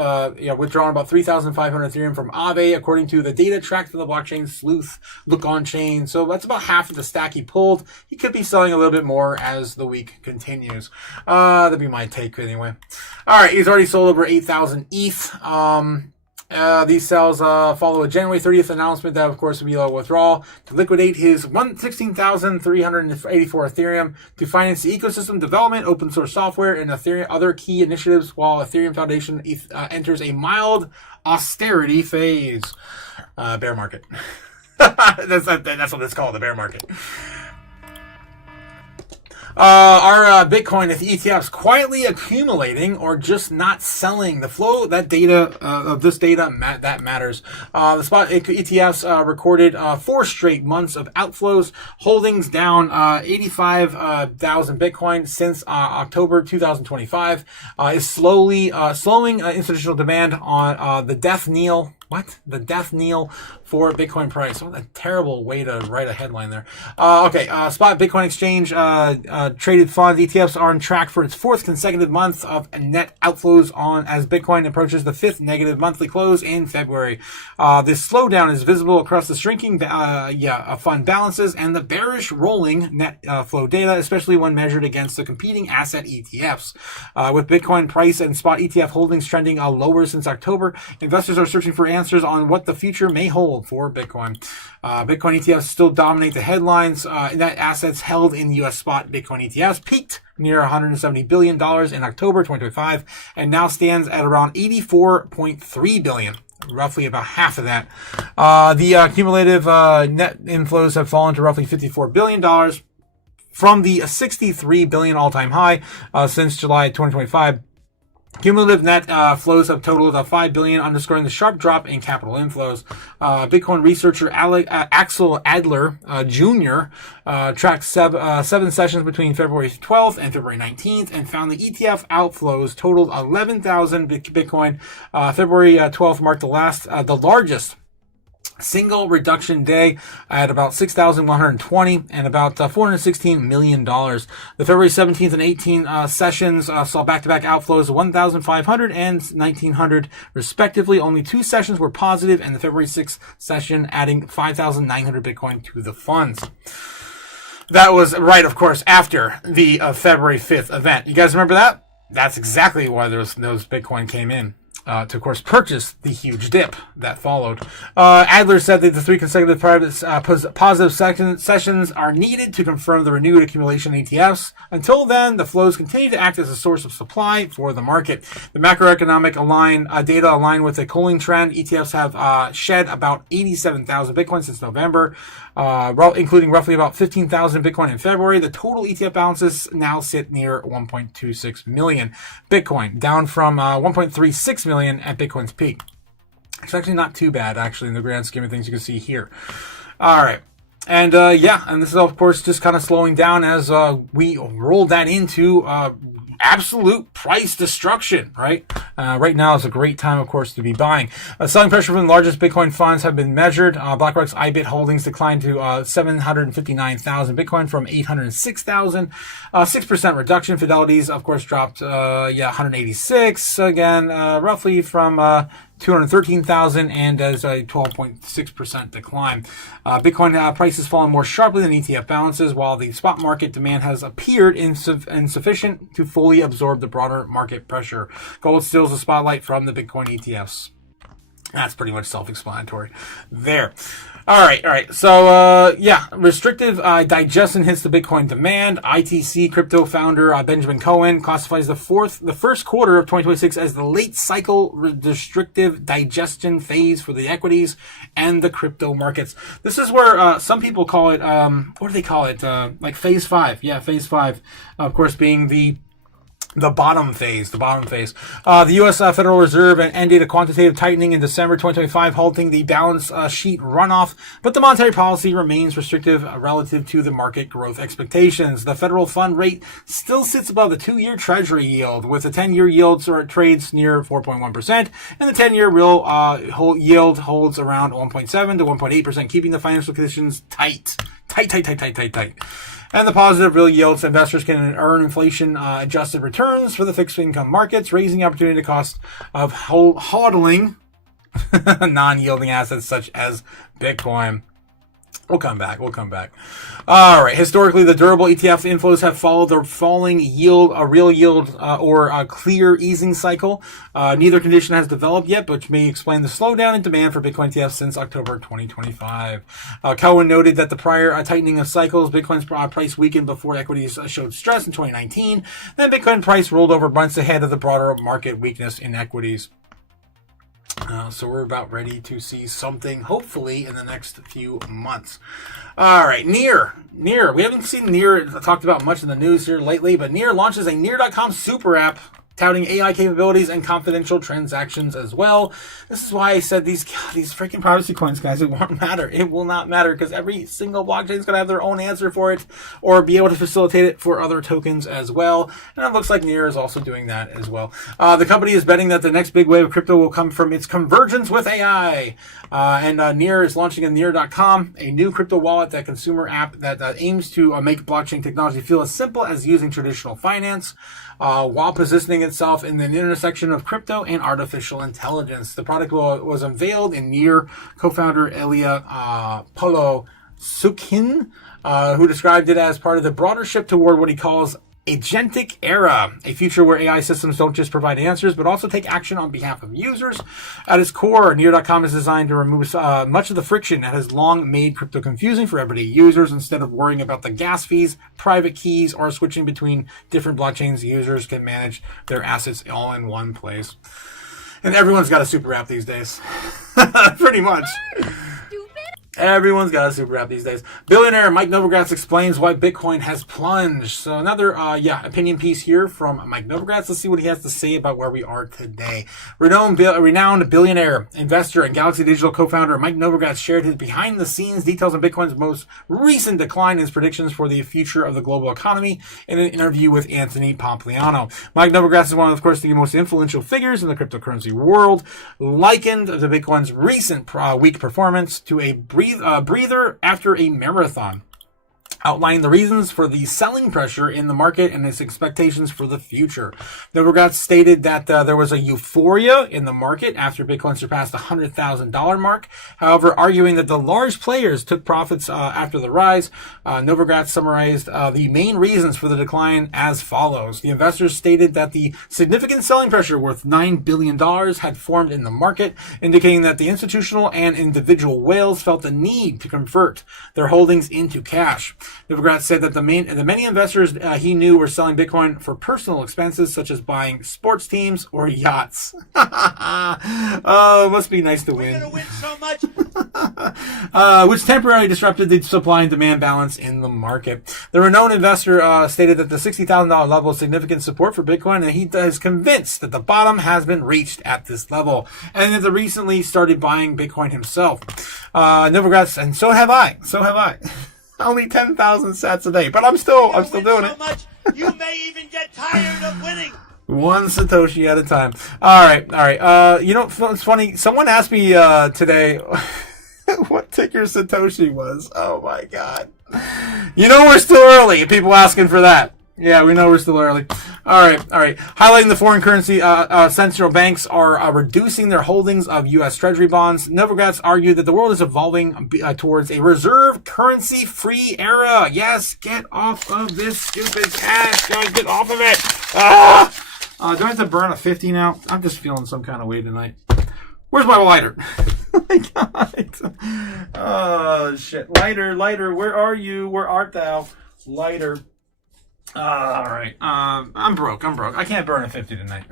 withdrawing about 3,500 Ethereum from Aave, according to the data tracked to the blockchain sleuth Look On Chain. So that's about half of the stack he pulled. He could be selling a little bit more as the week continues. That'd be my take anyway. All right, he's already sold over 8,000 ETH. These sales follow a January 30th announcement that, of course, will be a withdrawal to liquidate his 16,384 Ethereum to finance the ecosystem development, open source software, and other key initiatives, while Ethereum Foundation enters a mild austerity phase. Bear market. That's what it's called, the bear market. Our Bitcoin ETFs quietly accumulating or just not selling. The flow, that data, of this data, that matters. The spot ETFs recorded 4 straight months of outflows, holdings down 85,000 Bitcoin since October 2025, is slowing institutional demand on the death knell. What? The death knell for Bitcoin price. What a terrible way to write a headline there. Spot Bitcoin exchange traded funds ETFs are on track for its 4th consecutive month of net outflows as Bitcoin approaches the 5th negative monthly close in February. This slowdown is visible across the shrinking fund balances and the bearish rolling net flow data, especially when measured against the competing asset ETFs. With Bitcoin price and spot ETF holdings trending lower since October, investors are searching for answers on what the future may hold for Bitcoin. Bitcoin ETFs still dominate the headlines. Net assets held in U.S. spot Bitcoin ETFs peaked near $170 billion in October 2025 and now stands at around $84.3 billion. Roughly about half of that. The cumulative net inflows have fallen to roughly $54 billion from the $63 billion all-time high since July 2025. Cumulative net flows have totaled $5 billion, underscoring the sharp drop in capital inflows. Bitcoin researcher Axel Adler Jr. Tracked 7 sessions between February 12th and February 19th and found the ETF outflows totaled 11,000 Bitcoin. February 12th marked the largest single reduction day at about 6,120 and about $416 million. The February 17th and 18th sessions saw back-to-back outflows of 1,500 and 1,900 respectively. Only 2 sessions were positive, and the February 6th session adding 5,900 Bitcoin to the funds. That was right, of course, after the February 5th event. You guys remember that? That's exactly why those Bitcoin came in. to, of course, purchase the huge dip that followed. Adler said that the 3 consecutive positive sessions are needed to confirm the renewed accumulation in ETFs. Until then, the flows continue to act as a source of supply for the market. The macroeconomic data align with a cooling trend. ETFs have shed about 87,000 Bitcoin since November, including roughly about 15,000 Bitcoin in February. The total ETF balances now sit near 1.26 million Bitcoin, down from 1.36 million at Bitcoin's peak. It's actually not too bad, actually, in the grand scheme of things you can see here. All right. And and this is, of course, just kind of slowing down as we roll that into absolute price destruction, right? Right now is a great time, of course, to be buying. Selling pressure from the largest Bitcoin funds have been measured. BlackRock's IBIT holdings declined to 759,000 Bitcoin from 806,000. 6% reduction. Fidelity's, of course, dropped 186 again, roughly from 213,000, and as a 12.6% decline. Bitcoin price has fallen more sharply than ETF balances, while the spot market demand has appeared insufficient to fully absorb the broader market pressure. Gold steals the spotlight from the Bitcoin ETFs. That's pretty much self-explanatory there. All right. So, restrictive digestion hits the Bitcoin demand. ITC crypto founder Benjamin Cohen classifies the first quarter of 2026 as the late cycle restrictive digestion phase for the equities and the crypto markets. This is where some people call it, what do they call it? Like phase 5. Yeah, phase 5, of course, being the bottom phase. The U.S. Federal Reserve ended a quantitative tightening in December 2025, halting the balance sheet runoff, but the monetary policy remains restrictive relative to the market growth expectations. The federal fund rate still sits above the 2-year Treasury yield, with the 10-year yield trades near 4.1%, and the 10-year real yield holds around 1.7 to 1.8%, keeping the financial conditions tight. And the positive real yields, investors can earn inflation-adjusted returns for the fixed income markets, raising the opportunity cost of HODLing non-yielding assets such as Bitcoin. We'll come back. All right. Historically, the durable ETF inflows have followed the falling yield, a real yield, or a clear easing cycle. Neither condition has developed yet, which may explain the slowdown in demand for Bitcoin ETFs since October 2025. Cohen noted that the prior tightening of cycles, Bitcoin's price weakened before equities showed stress in 2019. Then Bitcoin price rolled over months ahead of the broader market weakness in equities. So we're about ready to see something, hopefully, in the next few months. All right, Near. We haven't seen Near talked about much in the news here lately, but Near launches a Near.com super app touting AI capabilities and confidential transactions as well. This is why I said these freaking privacy coins, guys, it won't matter. It will not matter, because every single blockchain is going to have their own answer for it, or be able to facilitate it for other tokens as well. And it looks like Near is also doing that as well. The company is betting that the next big wave of crypto will come from its convergence with AI. And Near is launching a Near.com, a new crypto wallet, that consumer app that aims to make blockchain technology feel as simple as using traditional finance, while positioning itself in the intersection of crypto and artificial intelligence. The product was unveiled in Near co-founder Elia Polosukhin, who described it as part of the broader shift toward what he calls agentic era, a future where AI systems don't just provide answers, but also take action on behalf of users. At its core, Near.com is designed to remove much of the friction that has long made crypto confusing for everyday users. Instead of worrying about the gas fees, private keys, or switching between different blockchains, users can manage their assets all in one place. And everyone's got a super app these days. Pretty much. Everyone's got a super app these days. Billionaire Mike Novogratz explains why Bitcoin has plunged. So another, opinion piece here from Mike Novogratz. Let's see what he has to say about where we are today. Renowned billionaire, investor, and Galaxy Digital co-founder Mike Novogratz shared his behind-the-scenes details on Bitcoin's most recent decline and his predictions for the future of the global economy in an interview with Anthony Pompliano. Mike Novogratz is one of course, the most influential figures in the cryptocurrency world, likened to Bitcoin's recent weak performance to a breather after a marathon. outlining the reasons for the selling pressure in the market and its expectations for the future. Novogratz stated that there was a euphoria in the market after Bitcoin surpassed the $100,000 mark. However, arguing that the large players took profits after the rise, Novogratz summarized the main reasons for the decline as follows. The investors stated that the significant selling pressure worth $9 billion had formed in the market, indicating that the institutional and individual whales felt the need to convert their holdings into cash. Novogratz said that the many investors he knew were selling Bitcoin for personal expenses, such as buying sports teams or yachts. Oh, it must be nice to win. We're going to win so much. Which temporarily disrupted the supply and demand balance in the market. The renowned investor stated that the $60,000 level is significant support for Bitcoin, and he is convinced that the bottom has been reached at this level, and that he recently started buying Bitcoin himself. Novogratz, and so have I. Only 10,000 sats a day, but I'm still doing it. Much, you may even get tired of winning. One Satoshi at a time. All right. You know, it's funny. Someone asked me today what ticker Satoshi was. Oh my God. You know we're still early. People asking for that. Yeah, we know we're still early. All right. Highlighting the foreign currency, central banks are reducing their holdings of U.S. Treasury bonds. Novogratz argued that the world is evolving towards a reserve currency-free era. Yes, get off of this stupid cash, guys. Get off of it. Do I have to burn a 50 now? I'm just feeling some kind of way tonight. Where's my lighter? Oh my God. Oh, shit. Lighter. Where are you? Where art thou? Lighter. All right. I'm broke. I can't burn a 50 tonight.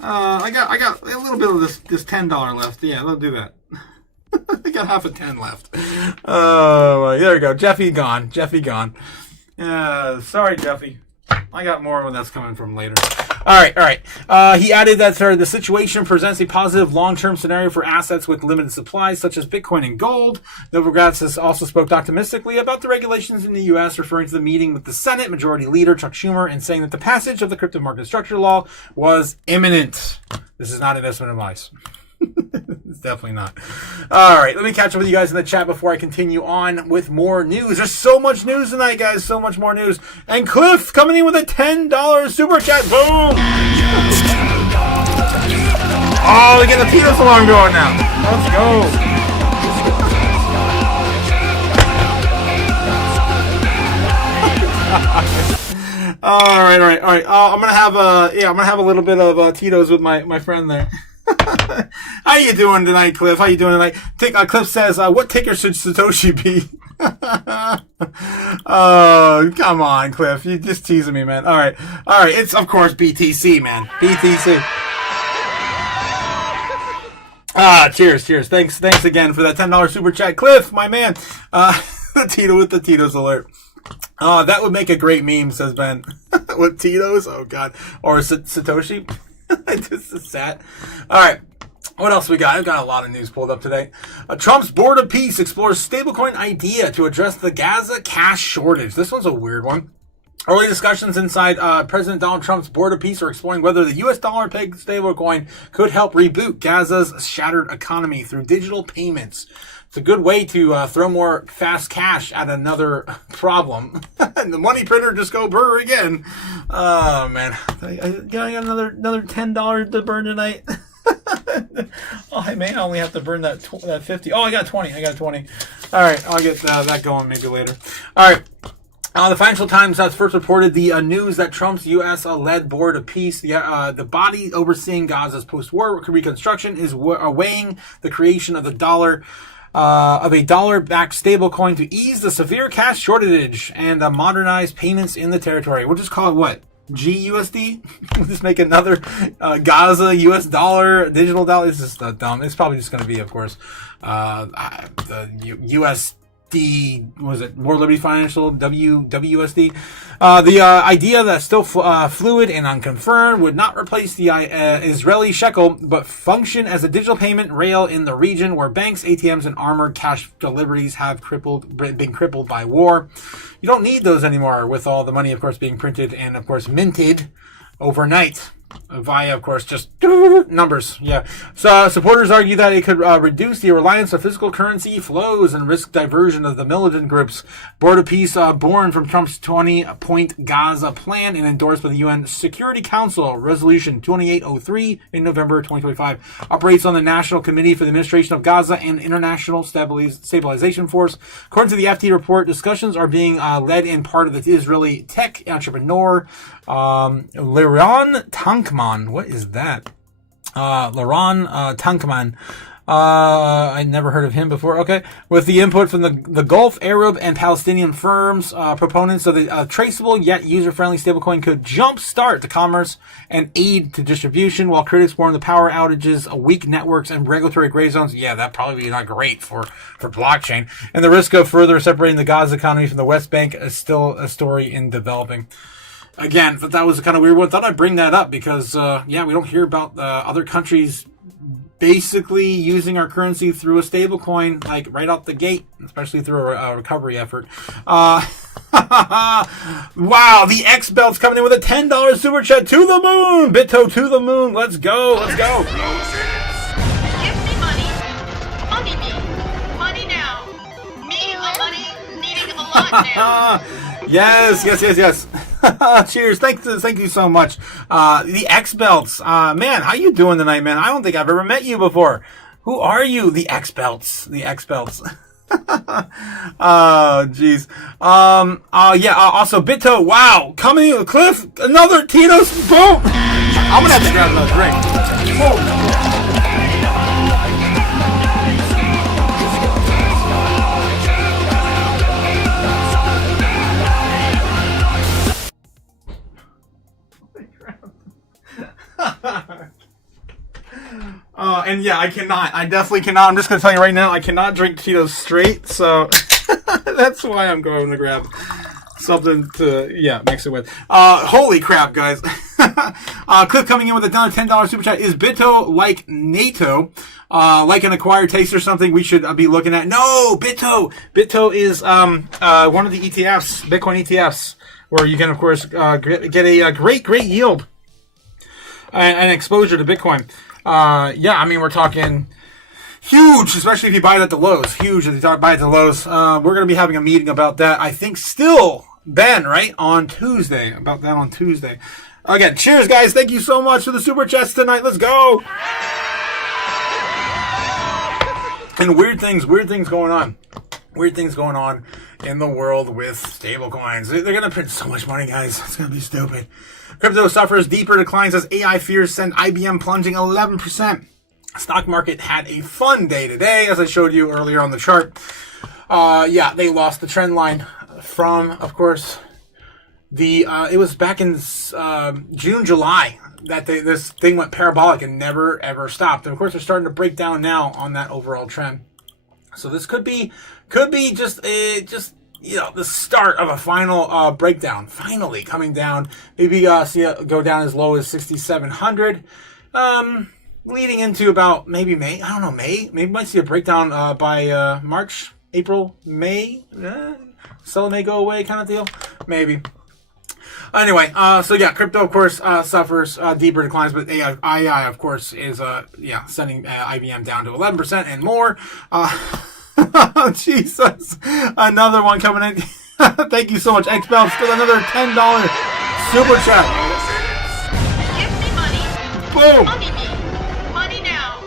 I got a little bit of this $10 left. Yeah, let's do that. I got half a 10 left. Oh, there we go. Jeffy gone. Sorry, Jeffy. I got more when that's coming from later. All right. He added that the situation presents a positive long-term scenario for assets with limited supplies, such as Bitcoin and gold. Novogratz has also spoke optimistically about the regulations in the U.S., referring to the meeting with the Senate Majority Leader Chuck Schumer and saying that the passage of the crypto market structure law was imminent. This is not investment advice. It's definitely not. All right, let me catch up with you guys in the chat before I continue on with more news. There's so much news tonight, guys. So much more news. And Cliff coming in with a $10 super chat. Boom! Oh, they're getting the penis alarm going now. Let's go. All right. I'm gonna have a little bit of Tito's with my friend there. How you doing tonight, Cliff? Cliff says, what ticker should Satoshi be? Oh, come on, Cliff. You're just teasing me, man. All right. It's, of course, BTC, man. BTC. Cheers. Thanks again for that $10 super chat. Cliff, my man. The Tito with the Tito's alert. Oh, that would make a great meme, says Ben. With Tito's? Oh, God. Or Satoshi? This is sad. All right. What else we got? I've got a lot of news pulled up today. Trump's Board of Peace explores stablecoin idea to address the Gaza cash shortage. This one's a weird one. Early discussions inside President Donald Trump's Board of Peace are exploring whether the U.S. dollar-pegged stablecoin could help reboot Gaza's shattered economy through digital payments. It's a good way to throw more fast cash at another problem. And the money printer just go brr again. Oh, man. I got another $10 to burn tonight. Oh, I may only have to burn that 50. Oh, I got 20. All right, I'll get that going maybe later. All right. The Financial Times has first reported the news that Trump's U.S.-led Board of Peace, the body overseeing Gaza's post-war reconstruction, is weighing the creation of a dollar-backed stablecoin to ease the severe cash shortage and modernize payments in the territory. We'll just call it what? GUSD? We'll just make another Gaza US dollar, digital dollar. It's just dumb. It's probably just going to be, of course, the USD, was it World Liberty Financial, WUSD? The idea that's still fluid and unconfirmed would not replace the Israeli shekel, but function as a digital payment rail in the region where banks, ATMs, and armored cash deliveries have been crippled by war. You don't need those anymore with all the money, of course, being printed and, of course, minted overnight. via, of course, just numbers. Yeah. So supporters argue that it could reduce the reliance on physical currency flows and risk diversion of the militant groups. Board of Peace, born from Trump's 20-point Gaza plan and endorsed by the UN Security Council, Resolution 2803 in November 2025, operates on the National Committee for the Administration of Gaza and International Stabilization Force. According to the FT report, discussions are being led in part of the Israeli tech entrepreneur Liron Tankman. What is that? Liron Tankman. I never heard of him before. Okay. With the input from the Gulf, Arab, and Palestinian firms, proponents of the traceable yet user-friendly stablecoin could jumpstart the commerce and aid to distribution, while critics warn the power outages, weak networks, and regulatory gray zones. Yeah, that probably be not great for blockchain. And the risk of further separating the Gaza economy from the West Bank is still a story in developing. Again, that was a kind of weird one. Thought I'd bring that up because, we don't hear about other countries basically using our currency through a stablecoin, like right out the gate, especially through a recovery effort. Wow, the X Belt's coming in with a $10 super chat to the moon. Bitto to the moon. Let's go. Let's go. Give me money. Money me. Money now. Me a money needing a lot now. Yes. Cheers. Thank you so much. The X Belts. Man, how you doing tonight, man? I don't think I've ever met you before. Who are you? The X Belts. The X Belts. Oh, jeez. Also, Bitto, wow. Coming in, Cliff, another Tito's. Boom. I'm gonna have to grab another drink. Whoa. And yeah, I definitely cannot. I'm just going to tell you right now, I cannot drink Tito's straight, so that's why I'm going to grab something to, mix it with. Holy crap, guys. Cliff coming in with another $10 super chat. Is Bitto like NATO? Like an acquired taste or something we should be looking at? No, Bitto is one of the ETFs, Bitcoin ETFs, where you can, of course, get a great yield and exposure to Bitcoin. We're talking huge, especially if you buy it at the lows. Huge if you buy it at the lows. We're going to be having a meeting about that, I think, still, Ben, right? On Tuesday. About that on Tuesday. Again, cheers, guys. Thank you so much for the super chats tonight. Let's go. And weird things going on. Weird things going on in the world with stablecoins. They're going to print so much money, guys. It's going to be stupid. Crypto suffers deeper declines as AI fears send IBM plunging 11%. Stock market had a fun day today, as I showed you earlier on the chart. They lost the trend line from, of course, it was back in June, July that this thing went parabolic and never ever stopped. And of course, they're starting to break down now on that overall trend. So this could be just the start of a final breakdown. Finally coming down. Maybe see it go down as low as 6,700. Leading into about maybe May. I don't know, May. Maybe might see a breakdown by March, April, May. Sell may go away kind of deal. Maybe. Anyway, crypto, of course, suffers deeper declines, but AI, of course, is sending IBM down to 11% and more. Jesus. Another one coming in. Thank you so much, XBell. Still another $10 super chat. Give me money. Boom. Money me. Money now.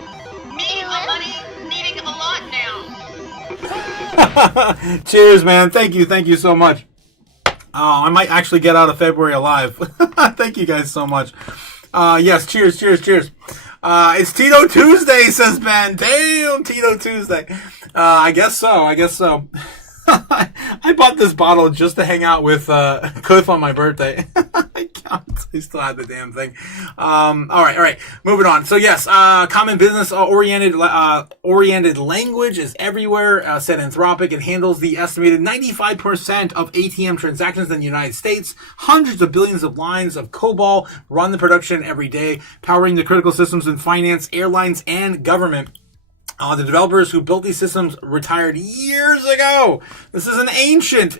Me a money needing a lot now. Cheers, man. Thank you so much. I might actually get out of February alive. Thank you guys so much. Yes, cheers. It's Tito Tuesday, says Ben. Damn, Tito Tuesday. I guess so. I bought this bottle just to hang out with Cliff on my birthday. I still had the damn thing. All right. Moving on. So yes, common business oriented language is everywhere. Said Anthropic. It handles the estimated 95% of ATM transactions in the United States. Hundreds of billions of lines of COBOL run the production every day, powering the critical systems in finance, airlines, and government. The developers who built these systems retired years ago. This is an ancient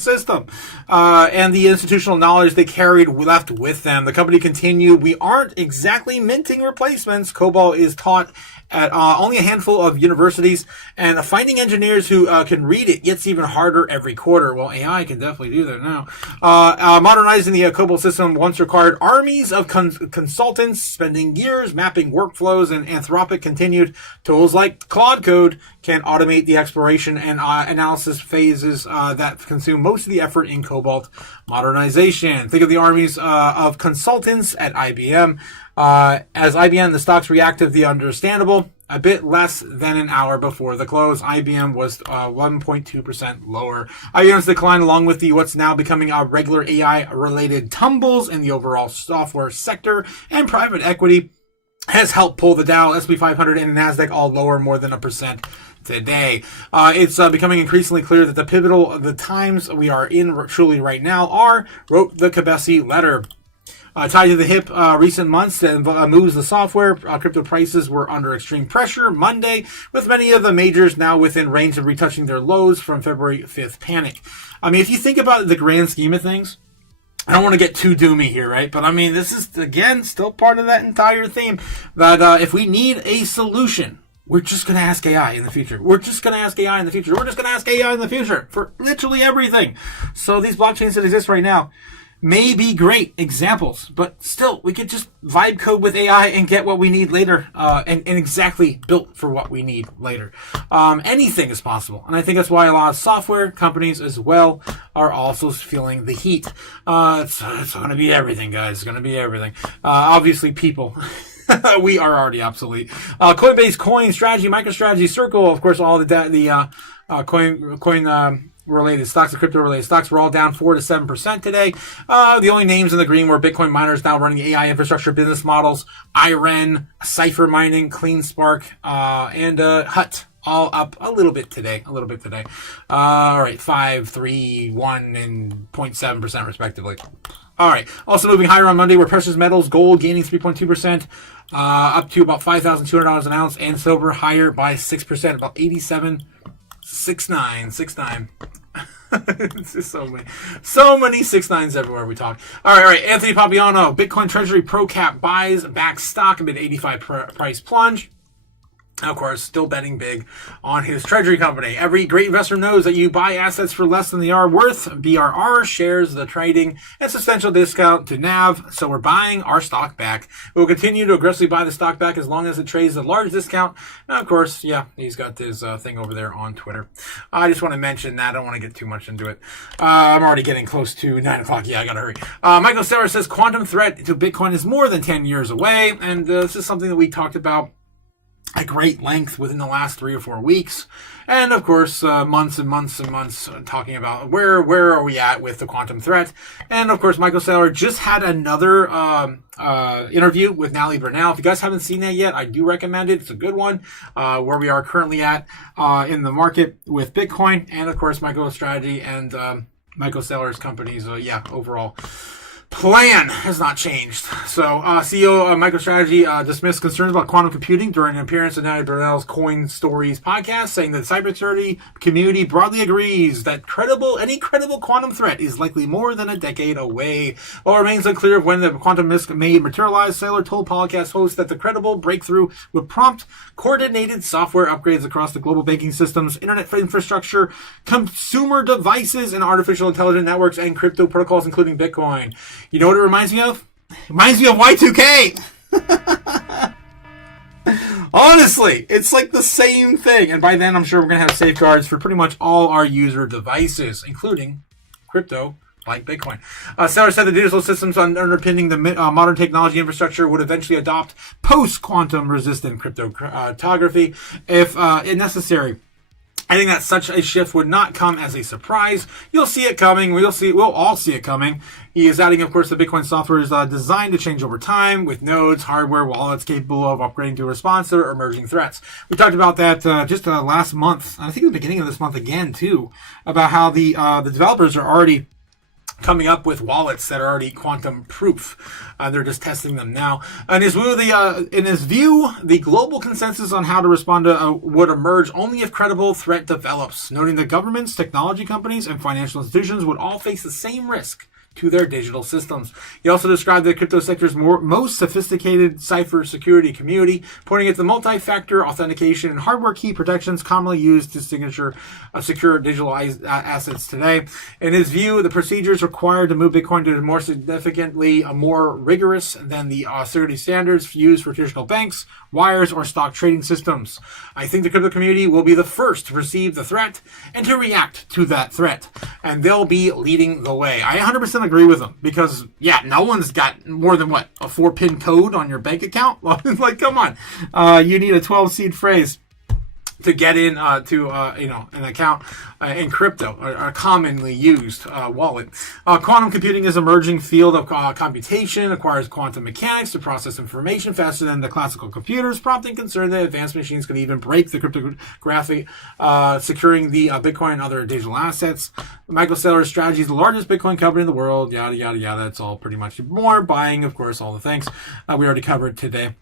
system. And the institutional knowledge they carried left with them. The company continued, we aren't exactly minting replacements. COBOL is taught at only a handful of universities, and finding engineers who can read it gets even harder every quarter. Well, AI can definitely do that now. Modernizing the COBOL system once required armies of consultants spending years mapping workflows, and Anthropic continued. Tools like Claude Code can automate the exploration and analysis phases that consume most of the effort in Cobalt modernization. Think of the armies of consultants at IBM. As IBM, the stocks reacted to the understandable. A bit less than an hour before the close, IBM was 1.2% lower. IBM's decline, along with the what's now becoming regular AI-related tumbles in the overall software sector and private equity, has helped pull the Dow, S&P 500, and NASDAQ all lower more than 1% today. It's becoming increasingly clear that the times we are in truly right now wrote the Kabesi letter. Tied to the hip recent months and moves the software, crypto prices were under extreme pressure Monday, with many of the majors now within range of retouching their lows from February 5th panic. I mean, if you think about the grand scheme of things, I don't want to get too doomy here, right? But I mean, this is, again, still part of that entire theme that if we need a solution, we're just going to ask AI in the future. We're just going to ask AI in the future. We're just going to ask AI in the future for literally everything. So these blockchains that exist right now may be great examples, but still, we could just vibe code with AI and get what we need later, and exactly built for what we need later. Anything is possible, and I think that's why a lot of software companies as well are also feeling the heat. It's going to be everything, guys. It's going to be everything. Obviously, people. We are already obsolete. Coinbase, Coin, Strategy, MicroStrategy, Circle, of course, all the coin related stocks, the crypto related stocks were all down 4 to 7% today. The only names in the green were Bitcoin miners now running AI infrastructure business models, IREN, Cypher Mining, CleanSpark, and HUT. All up a little bit today. All right, 5, 3, 1, and 0.7% respectively. All right. Also moving higher on Monday were precious metals, gold gaining 3.2%, up to about $5,200 an ounce, and silver higher by 6%, about 87.69. It's just so many 6.9s everywhere we talk. All right. Anthony Papiano, Bitcoin Treasury Pro Cap buys back stock amid 85 price plunge. Of course, still betting big on his treasury company. Every great investor knows that you buy assets for less than they are worth. BRR shares the trading at substantial discount to NAV, so we're buying our stock back. We'll continue to aggressively buy the stock back as long as it trades at a large discount. And of course, yeah, he's got this thing over there on Twitter. I just want to mention that. I don't want to get too much into it. I'm already getting close to 9 o'clock. Yeah, I got to hurry. Michael Saylor says quantum threat to Bitcoin is more than 10 years away. And this is something that we talked about at great length within the last 3 or 4 weeks, and of course months and months and months talking about where are we at with the quantum threat. And of course Michael Saylor just had another interview with Natalie Brunell. If you guys haven't seen that yet, I do recommend it. It's a good one, where we are currently at in the market with Bitcoin, and of course MicroStrategy and Michael Saylor's company's overall plan has not changed. So, CEO of MicroStrategy dismissed concerns about quantum computing during an appearance on Natalie Brunell's Coin Stories podcast, saying that the cybersecurity community broadly agrees that any credible quantum threat is likely more than a decade away. While it remains unclear of when the quantum risk may materialize, Saylor told podcast hosts that the credible breakthrough would prompt coordinated software upgrades across the global banking systems, internet infrastructure, consumer devices, and artificial intelligence networks and crypto protocols, including Bitcoin. You know what it reminds me of? It reminds me of Y2K. Honestly, it's like the same thing. And by then, I'm sure we're going to have safeguards for pretty much all our user devices, including crypto, like Bitcoin. Saylor said the digital systems underpinning the modern technology infrastructure would eventually adopt post-quantum resistant cryptography if necessary. I think that such a shift would not come as a surprise. You'll see it coming. We'll all see it coming. He is adding, of course, the Bitcoin software is designed to change over time with nodes, hardware, wallets capable of upgrading to response to emerging threats. We talked about that just last month. I think at the beginning of this month again, too, about how the developers are already coming up with wallets that are already quantum proof. They're just testing them now. In his view, the global consensus on how to respond to would emerge only if credible threat develops, noting that governments, technology companies, and financial institutions would all face the same risk to their digital systems. He also described the crypto sector's most sophisticated cipher security community, pointing at the multi-factor authentication and hardware key protections commonly used to secure digital assets today. In his view, the procedures required to move Bitcoin to more significantly more rigorous than the security standards used for traditional banks, wires, or stock trading systems. I think the crypto community will be the first to perceive the threat and to react to that threat, and they'll be leading the way. I 100% agree with them because, no one's got more than a 4-pin code on your bank account. Like, come on, you need a 12-seed phrase to get in to an account in crypto, a commonly used wallet. Quantum computing is an emerging field of computation, requires quantum mechanics to process information faster than the classical computers, prompting concern that advanced machines could even break the cryptography, securing the Bitcoin and other digital assets. MicroStrategy Strategy is the largest Bitcoin company in the world, yada, yada, yada. That's all pretty much more. Buying, of course, all the things we already covered today.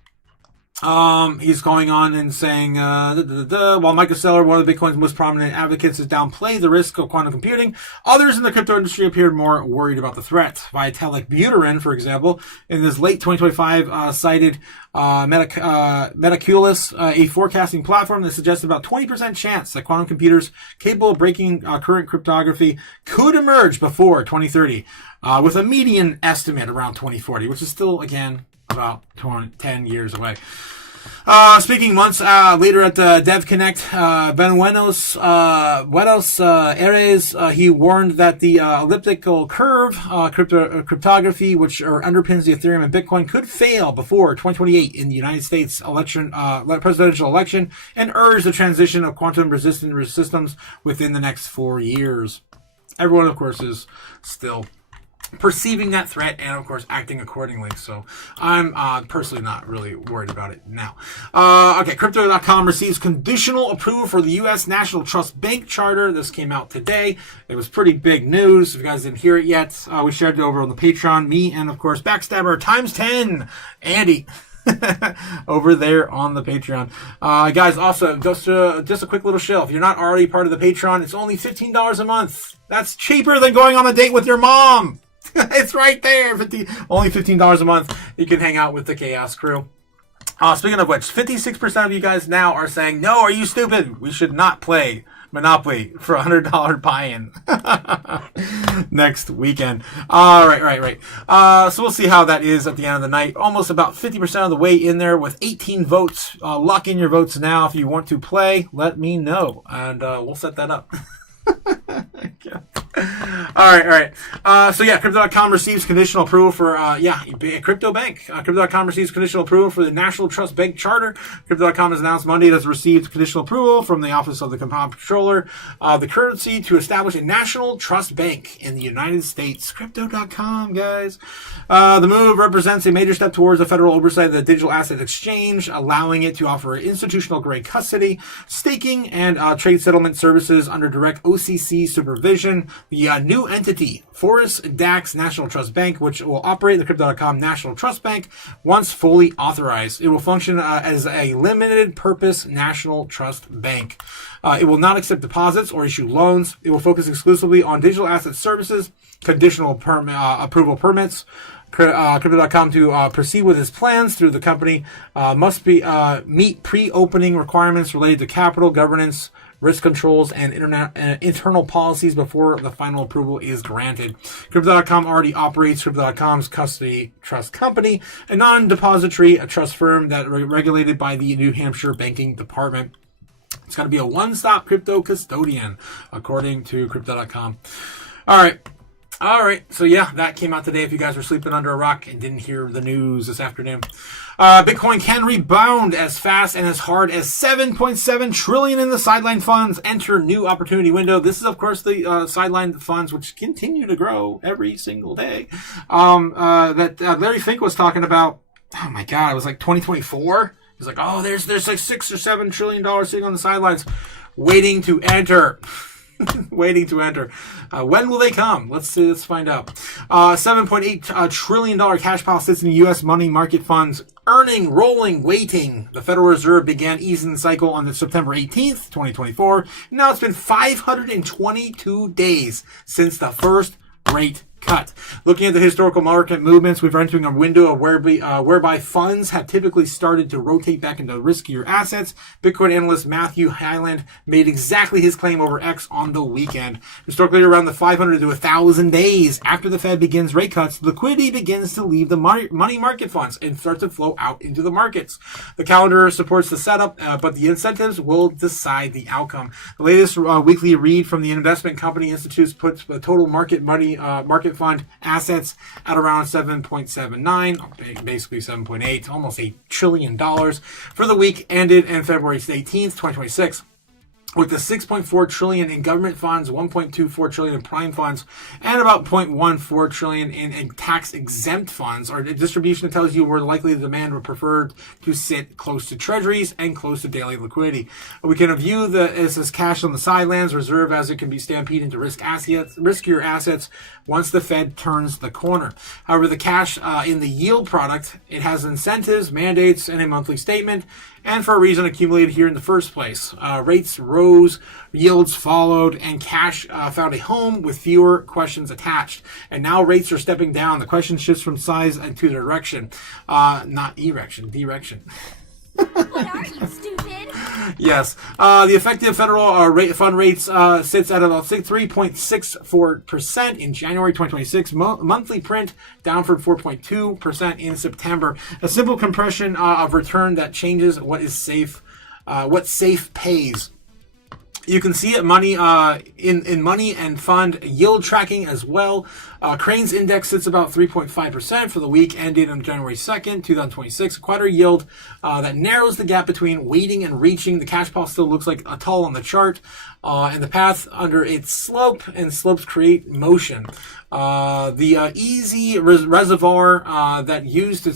He's going on and saying, while Michael Saylor, one of the Bitcoin's most prominent advocates, has downplayed the risk of quantum computing, others in the crypto industry appeared more worried about the threat. Vitalik Buterin, for example, in his late 2025 cited meticulously, a forecasting platform that suggests about 20% chance that quantum computers capable of breaking current cryptography could emerge before 2030, with a median estimate around 2040, which is still, again, about 10 years away. Speaking months later at Dev Connect, Buenos Aires, he warned that the elliptical curve cryptography, which underpins the Ethereum and Bitcoin, could fail before 2028 in the United States presidential election, and urged the transition of quantum-resistant systems within the next 4 years. Everyone, of course, is still perceiving that threat and, of course, acting accordingly. So I'm personally not really worried about it now. Okay, Crypto.com receives conditional approval for the U.S. National Trust Bank Charter. This came out today. It was pretty big news. If you guys didn't hear it yet, we shared it over on the Patreon. Me and, of course, Backstabber times 10, Andy. Over there on the Patreon. Guys, also, just a quick little shill. If you're not already part of the Patreon, it's only $15 a month. That's cheaper than going on a date with your mom. It's right there. Only $15 a month. You can hang out with the Chaos crew. Speaking of which, 56% of you guys now are saying, no, are you stupid? We should not play Monopoly for $100 buy-in next weekend. Right. So we'll see how that is at the end of the night. Almost about 50% of the way in there with 18 votes. Lock in your votes now. If you want to play, let me know, and we'll set that up. All right. So Crypto.com receives conditional approval for crypto bank. Crypto.com receives conditional approval for the National Trust Bank Charter. Crypto.com has announced Monday it has received conditional approval from the Office of the Comptroller of the Currency to establish a national trust bank in the United States. Crypto.com, guys. The move represents a major step towards the federal oversight of the digital asset exchange, allowing it to offer institutional grade custody, staking, and trade settlement services under direct OCC supervision. The new entity, Forest Dax National Trust Bank, which will operate the Crypto.com National Trust Bank once fully authorized. It will function as a limited purpose national trust bank. It will not accept deposits or issue loans. It will focus exclusively on digital asset services, conditional approval permits. Crypto.com to proceed with its plans through the company must meet pre-opening requirements related to capital governance, risk controls, and internal policies before the final approval is granted. Crypto.com already operates Crypto.com's custody trust company, a non-depository trust firm that regulated by the New Hampshire Banking Department. It's going to be a one-stop crypto custodian, according to Crypto.com. All right. So that came out today. If you guys were sleeping under a rock and didn't hear the news this afternoon, Bitcoin can rebound as fast and as hard as 7.7 trillion in the Sideline funds enter new opportunity window. This is, of course, the Sideline funds, which continue to grow every single day. That Larry Fink was talking about. Oh my God, it was like 2024. He's like, oh, there's like $6 or $7 trillion sitting on the sidelines, waiting to enter. waiting to enter. When will they come? Let's see. Let's find out. $7.8 trillion cash pile sits in the U.S. money market funds, earning, rolling, waiting. The Federal Reserve began easing the cycle on September 18th, 2024. Now it's been 522 days since the first rate cut. Looking at the historical market movements, we're entering a window of whereby funds have typically started to rotate back into riskier assets. Bitcoin analyst Matthew Hyland made exactly his claim over X on the weekend. Historically, around the 500 to 1,000 days after the Fed begins rate cuts, liquidity begins to leave the money market funds and start to flow out into the markets. The calendar supports the setup, but the incentives will decide the outcome. The latest weekly read from the investment company institutes puts the total market fund assets at around 7.79, basically 7.8, almost $8 trillion for the week ended on February 18th, 2026. With the 6.4 trillion in government funds, 1.24 trillion in prime funds, and about 0.14 trillion in tax-exempt funds, or a distribution that tells you where likely the demand would prefer to sit close to treasuries and close to daily liquidity. We can view this as cash on the sidelines, reserve as it can be stampeded into riskier assets once the Fed turns the corner. However, the cash in the yield product, it has incentives, mandates, and a monthly statement, and for a reason accumulated here in the first place. Rates rose, yields followed, and cash found a home with fewer questions attached. And now rates are stepping down. The question shifts from size and to direction. Not erection, direction. What are you, stupid? Yes. The effective federal fund rates sits at about 3.64% in January 2026. Monthly print down from 4.2% in September. A simple compression of return that changes what is safe, what safe pays. You can see it money in money and fund yield tracking as well. Crane's index sits about 3.5% for the week ending on January 2nd, 2026. Quite a yield that narrows the gap between waiting and reaching. The cash pile still looks like a tall on the chart, and the path under its slope, and slopes create motion. The easy reservoir that used to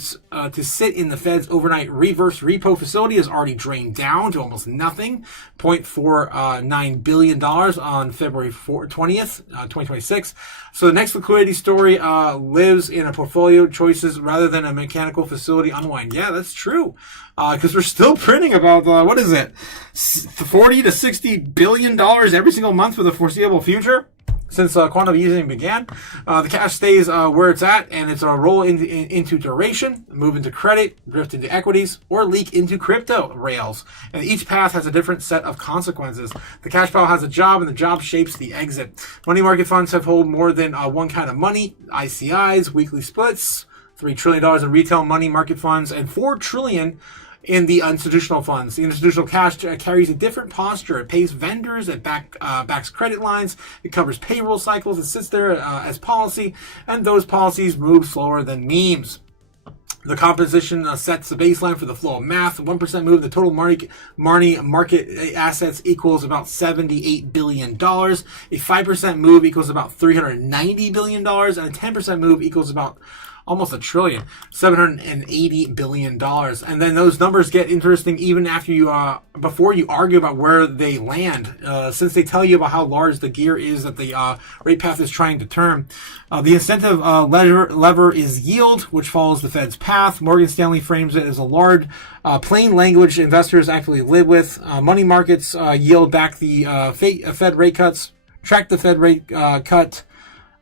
sit in the Fed's overnight reverse repo facility is already drained down to almost nothing, $0.49 billion on February 20th, 2026. So the next liquidity story lives in a portfolio choices rather than a mechanical facility unwind. Yeah, that's true. Because we're still printing about, what is it, 40 to $60 billion every single month for the foreseeable future? Since quantum easing began, the cash stays where it's at, and it's a roll into duration, move into credit, drift into equities, or leak into crypto rails. And each path has a different set of consequences. The cash pile has a job, and the job shapes the exit. Money market funds have hold more than one kind of money, ICIs, weekly splits, $3 trillion in retail money market funds, and $4 trillion in the institutional funds. The institutional cash carries a different posture. It pays vendors, it backs credit lines, it covers payroll cycles, it sits there as policy, and those policies move slower than memes. The composition sets the baseline for the flow of math. 1% move, the total money market assets equals about $78 billion. A 5% move equals about $390 billion, and a 10% move equals about almost $1 trillion, $780 billion. And then those numbers get interesting even after you, before you argue about where they land, since they tell you about how large the gear is that the rate path is trying to turn. The incentive lever is yield, which follows the Fed's path. Morgan Stanley frames it as a large, plain language investors actually live with. Money markets yield back the Fed rate cuts, track the Fed rate cut,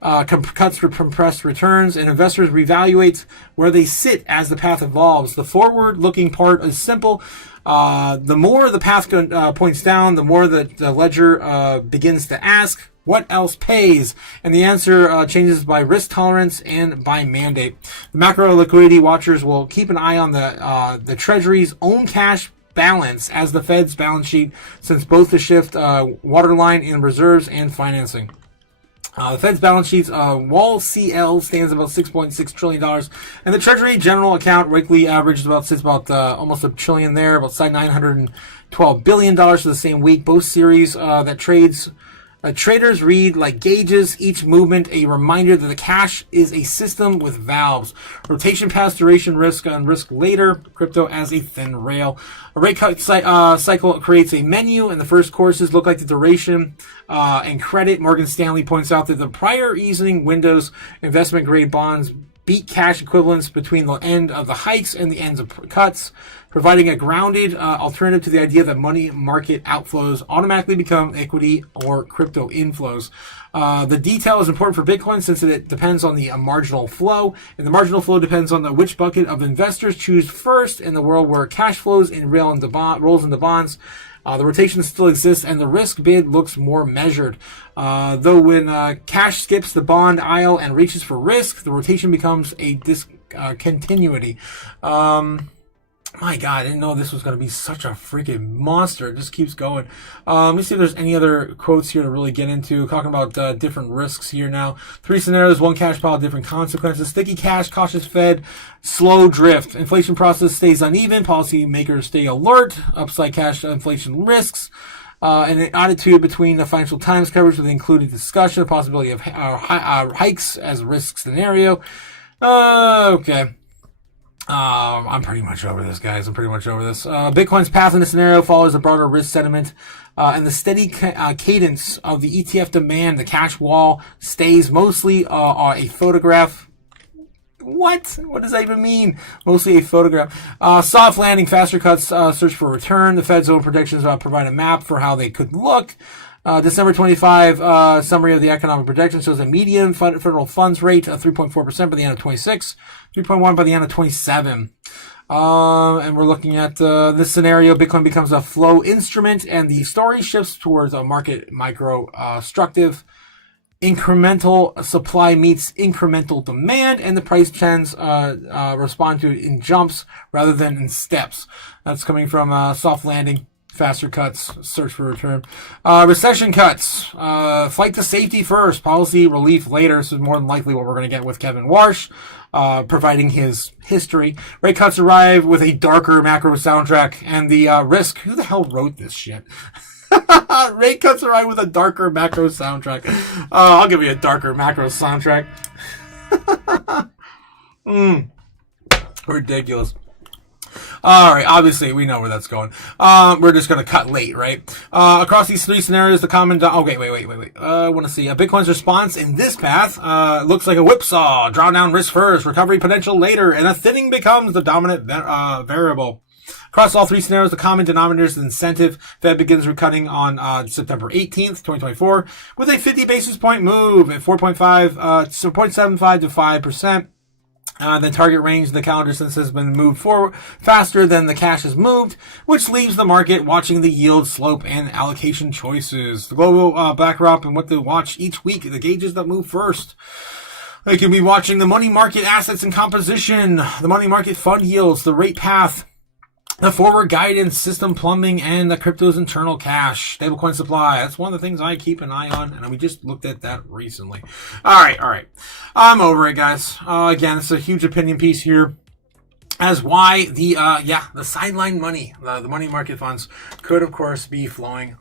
cuts for compressed returns, and investors reevaluate where they sit as the path evolves. The forward-looking part is simple. The more the path points down, the more the ledger begins to ask, what else pays? And the answer changes by risk tolerance and by mandate. The macro liquidity watchers will keep an eye on the Treasury's own cash balance as the Fed's balance sheet, since both the shift waterline in reserves and financing. The Fed's balance sheet's wall CL stands about $6.6 trillion, and the Treasury General Account weekly average sits about almost $1 trillion there, about $912 billion for the same week. Both series that trades Traders read like gauges, each movement a reminder that the cash is a system with valves. Rotation past duration risk on risk later. Crypto as a thin rail. A rate cut cycle creates a menu, and the first courses look like the duration and credit. Morgan Stanley points out that the prior easing windows, investment grade bonds beat cash equivalents between the end of the hikes and the ends of cuts, providing a grounded alternative to the idea that money market outflows automatically become equity or crypto inflows. The detail is important for Bitcoin since it depends on the marginal flow, and the marginal flow depends on which bucket of investors choose first in the world where cash flows rolls into bonds. The rotation still exists, and the risk bid looks more measured. Though when cash skips the bond aisle and reaches for risk, the rotation becomes a discontinuity. My God, I didn't know this was going to be such a freaking monster. It just keeps going. Let me see if there's any other quotes here to really get into. Talking about different risks here now. 3 scenarios, 1 cash pile, different consequences. Sticky cash, cautious Fed, slow drift. Inflation process stays uneven. Policy makers stay alert. Upside cash inflation risks. And an attitude between the Financial Times coverage with included discussion, the possibility of hikes as a risk scenario. Okay. I'm pretty much over this, guys. I'm pretty much over this. Bitcoin's path in the scenario follows a broader risk sentiment, and the steady cadence of the ETF demand. The cash wall stays mostly a photograph. What? What does that even mean? Mostly a photograph. Soft landing, faster cuts, search for return. The Fed's own predictions provide a map for how they could look. December 25 summary of the economic projection shows a median federal funds rate of 3.4% by the end of 26, 3.1 by the end of 27. And we're looking at this scenario. Bitcoin becomes a flow instrument, and the story shifts towards a market micro-structive. Incremental supply meets incremental demand, and the price trends respond to it in jumps rather than in steps. That's coming from soft landing. Faster cuts, search for return. Recession cuts. Flight to safety first, policy relief later. This is more than likely what we're going to get with Kevin Warsh, providing his history. Rate cuts arrive with a darker macro soundtrack, and the risk. Who the hell wrote this shit? Rate cuts arrive with a darker macro soundtrack. I'll give you a darker macro soundtrack. Ridiculous. All right, obviously we know where that's going. We're just going to cut late, right? Across these 3 scenarios, the common... Okay, wait. I want to see. Bitcoin's response in this path looks like a whipsaw. Drawdown risk first, recovery potential later, and a thinning becomes the dominant variable. Across all 3 scenarios, the common denominator is incentive. Fed begins recutting on September 18th, 2024, with a 50 basis point move at 0.75 to 5%. The target range in the calendar since has been moved forward faster than the cash has moved, which leaves the market watching the yield, slope, and allocation choices. The global backdrop and what to watch each week, the gauges that move first. They can be watching the money market assets and composition, the money market fund yields, the rate path, the forward guidance, system plumbing, and the crypto's internal cash, stablecoin supply. That's one of the things I keep an eye on, and we just looked at that recently. All right. I'm over it, guys. Again, it's a huge opinion piece here as why the sideline money, the money market funds could, of course, be flowing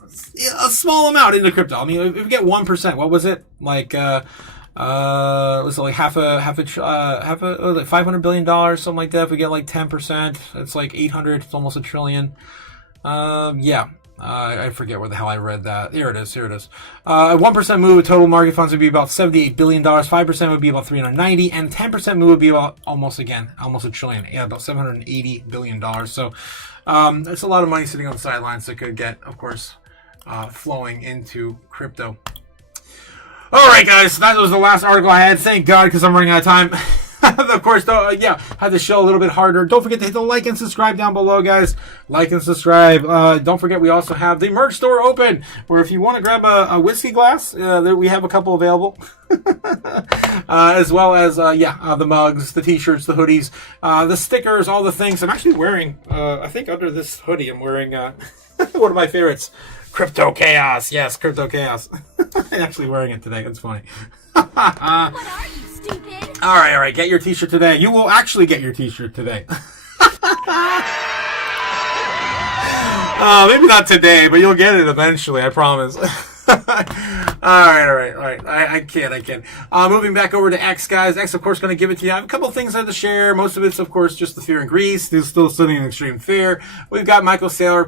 a small amount into crypto. I mean, if we get 1%, what was it? Like, was it like half a like $500 billion, something like that? If we get like 10%, it's like 800. It's almost $1 trillion. I forget where the hell I read that. Here it is. A 1% move with total market funds would be about $78 billion. 5% would be about 390, and 10% move would be about almost $1 trillion. Yeah, about $780 billion. So, it's a lot of money sitting on the sidelines that could get, of course, flowing into crypto. All right, guys, that was the last article I had. Thank God, because I'm running out of time. Of course, though, had the show a little bit harder. Don't forget to hit the like and subscribe down below, guys. Like and subscribe. Don't forget, we also have the merch store open, where if you want to grab a whiskey glass, we have a couple available. As well as, the mugs, the t-shirts, the hoodies, the stickers, all the things. I'm actually wearing, I think under this hoodie, I'm wearing one of my favorites. Crypto Chaos. Yes, Crypto Chaos. I'm actually wearing it today. It's funny. What are you, stupid? All right. Get your t-shirt today. You will actually get your t-shirt today. Maybe not today, but you'll get it eventually. I promise. All right. I can't. Moving back over to X, guys. X, of course, going to give it to you. I have a couple of things I have to share. Most of it's, of course, just the fear in Greece. He's still sitting in extreme fear. We've got Michael Saylor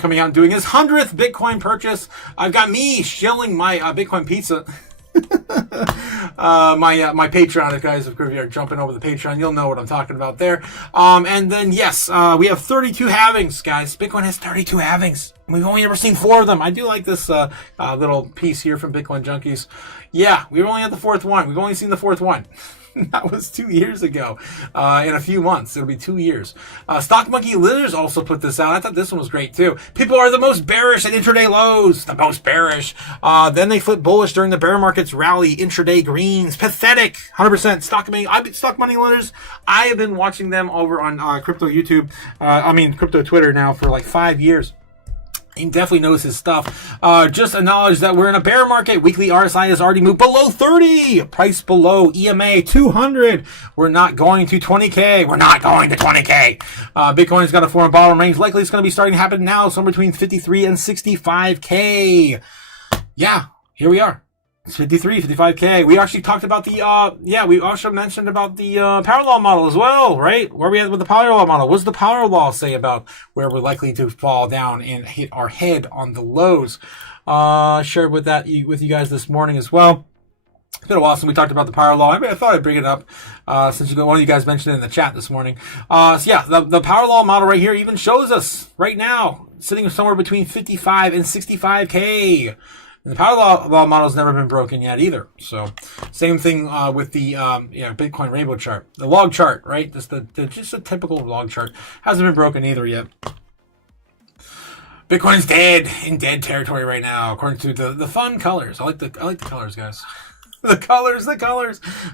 coming out and doing his 100th Bitcoin purchase. I've got me shilling my Bitcoin pizza. My Patreon, guys, if you're jumping over the Patreon, you'll know what I'm talking about there. And then, yes, we have 32 halvings, guys. Bitcoin has 32 halvings. We've only ever seen 4 of them. I do like this little piece here from Bitcoin Junkies. Yeah, we've only had the 4th one. We've only seen the 4th one. That was 2 years ago. In a few months. It'll be 2 years. Stock Monkey Litters also put this out. I thought this one was great too. People are the most bearish at intraday lows. The most bearish. Then they flip bullish during the bear market's rally. Intraday greens. Pathetic. 100%. Stock Money Litters. I have been watching them over on Crypto YouTube. Crypto Twitter now for like 5 years. He definitely knows his stuff. Just acknowledge that we're in a bear market. Weekly RSI has already moved below 30. Price below EMA 200. We're not going to 20K. We're not going to 20K. Bitcoin's got a form of bottom range. Likely it's going to be starting to happen now, somewhere between 53 and 65K. Yeah, here we are. It's 53, 55K. We actually talked about we also mentioned about the power law model as well, right? Where we at with the power law model? What does the power law say about where we're likely to fall down and hit our head on the lows? Shared with you guys this morning as well. It's been a while since we talked about the power law. I thought I'd bring it up since one of you guys mentioned it in the chat this morning. The power law model right here even shows us right now sitting somewhere between 55 and 65K. And the power law model's never been broken yet either. So, same thing with the Bitcoin rainbow chart, the log chart, right? Just a typical log chart hasn't been broken either yet. Bitcoin's in dead territory right now, according to the fun colors. I like the colors, guys. The colors.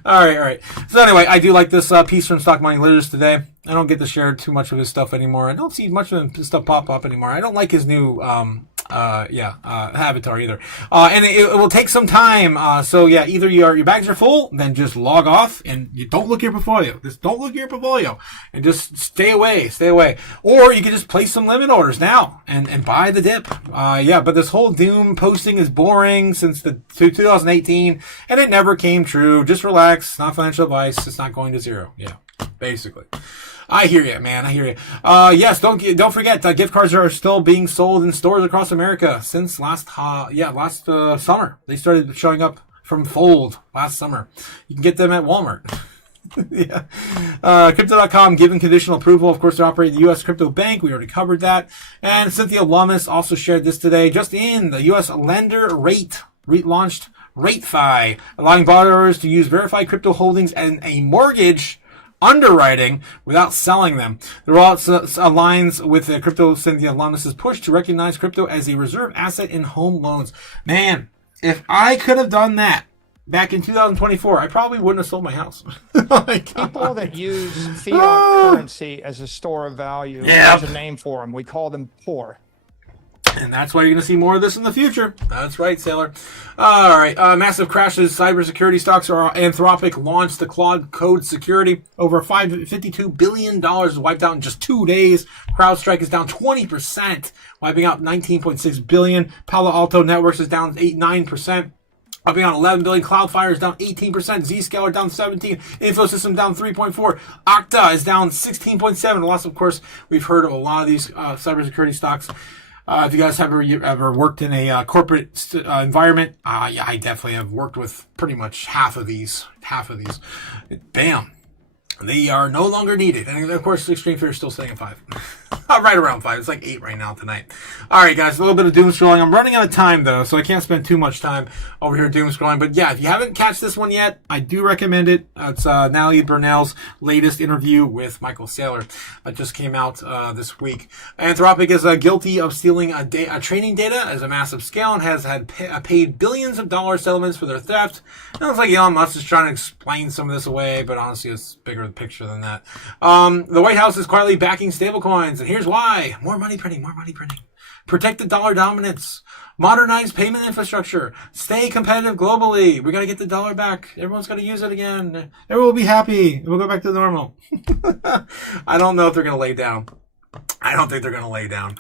All right. So anyway, I do like this piece from Stock Money Litters today. I don't get to share too much of his stuff anymore. I don't see much of his stuff pop up anymore. I don't like his new avatar either. And it will take some time. So yeah, either your bags are full, then just log off and you don't look at your portfolio. Just don't look at your portfolio and just stay away. Or you can just place some limit orders now and buy the dip. But this whole doom posting is boring since 2018 and it never came true. Just relax. Not financial advice. It's not going to zero. Yeah, basically. I hear you, man. I hear you. Yes, don't forget, gift cards are still being sold in stores across America since last summer. They started showing up from Fold last summer. You can get them at Walmart. Yeah. Crypto.com given conditional approval. Of course, they're operating the U.S. Crypto Bank. We already covered that. And Cynthia Lummis also shared this today. Just in, the U.S. lender rate launched RateFi, allowing borrowers to use verified crypto holdings and a mortgage underwriting without selling them. The rollout aligns with the Crypto Cynthia Lummis' push to recognize crypto as a reserve asset in home loans. Man, if I could have done that back in 2024, I probably wouldn't have sold my house. People that use fiat currency as a store of value, there's a name for them. We call them poor. And that's why you're going to see more of this in the future. That's right, Sailor. All right. Massive crashes. Cybersecurity stocks are Anthropic launched the Claude Code security. Over $52 billion is wiped out in just 2 days. CrowdStrike is down 20%, wiping out $19.6 billion. Palo Alto Networks is down 9%. Wiping out $11 billion. Cloudflare is down 18%. Zscaler down 17%. Infosystem down 3.4%. Okta is down 16.7%. Lots, of course, we've heard of a lot of these cybersecurity stocks. If you guys have ever worked in a corporate environment, I definitely have worked with pretty much half of these. Bam. They are no longer needed. And of course, Extreme Fear is still staying at 5. Right around 5. It's like 8 right now tonight. All right, guys, a little bit of doom scrolling. I'm running out of time, though, so I can't spend too much time over here doom scrolling. But yeah, if you haven't catched this one yet, I do recommend it. It's Natalie Burnell's latest interview with Michael Saylor that just came out this week. Anthropic is guilty of stealing training data as a massive scale and has had paid billions of dollar settlements for their theft. And it looks like Elon Musk is trying to explain some of this away, but honestly, it's bigger picture than that. The White House is quietly backing stablecoins, and here's why. More money printing. Protect the dollar dominance. Modernize payment infrastructure. Stay competitive globally. We got to get the dollar back. Everyone's got to use it again. Everyone will be happy. We'll go back to normal. I don't know if they're going to lay down. I don't think they're going to lay down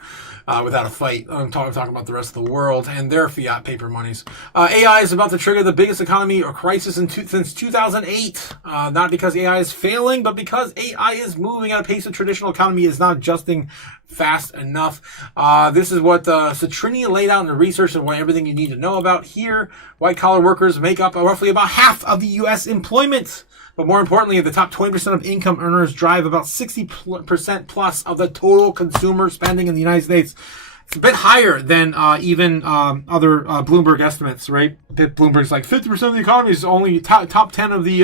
without a fight. I'm talking about the rest of the world and their fiat paper monies. AI is about to trigger the biggest economy or crisis since 2008. Not because AI is failing, but because AI is moving at a pace the traditional economy is not adjusting fast enough. This is what Citrinia laid out in the research and everything you need to know about here. White-collar workers make up roughly about half of the U.S. employment. But more importantly, the top 20% of income earners drive about 60% plus of the total consumer spending in the United States. It's a bit higher than even other Bloomberg estimates, right? Bloomberg's like 50% of the economy is only top 10 of the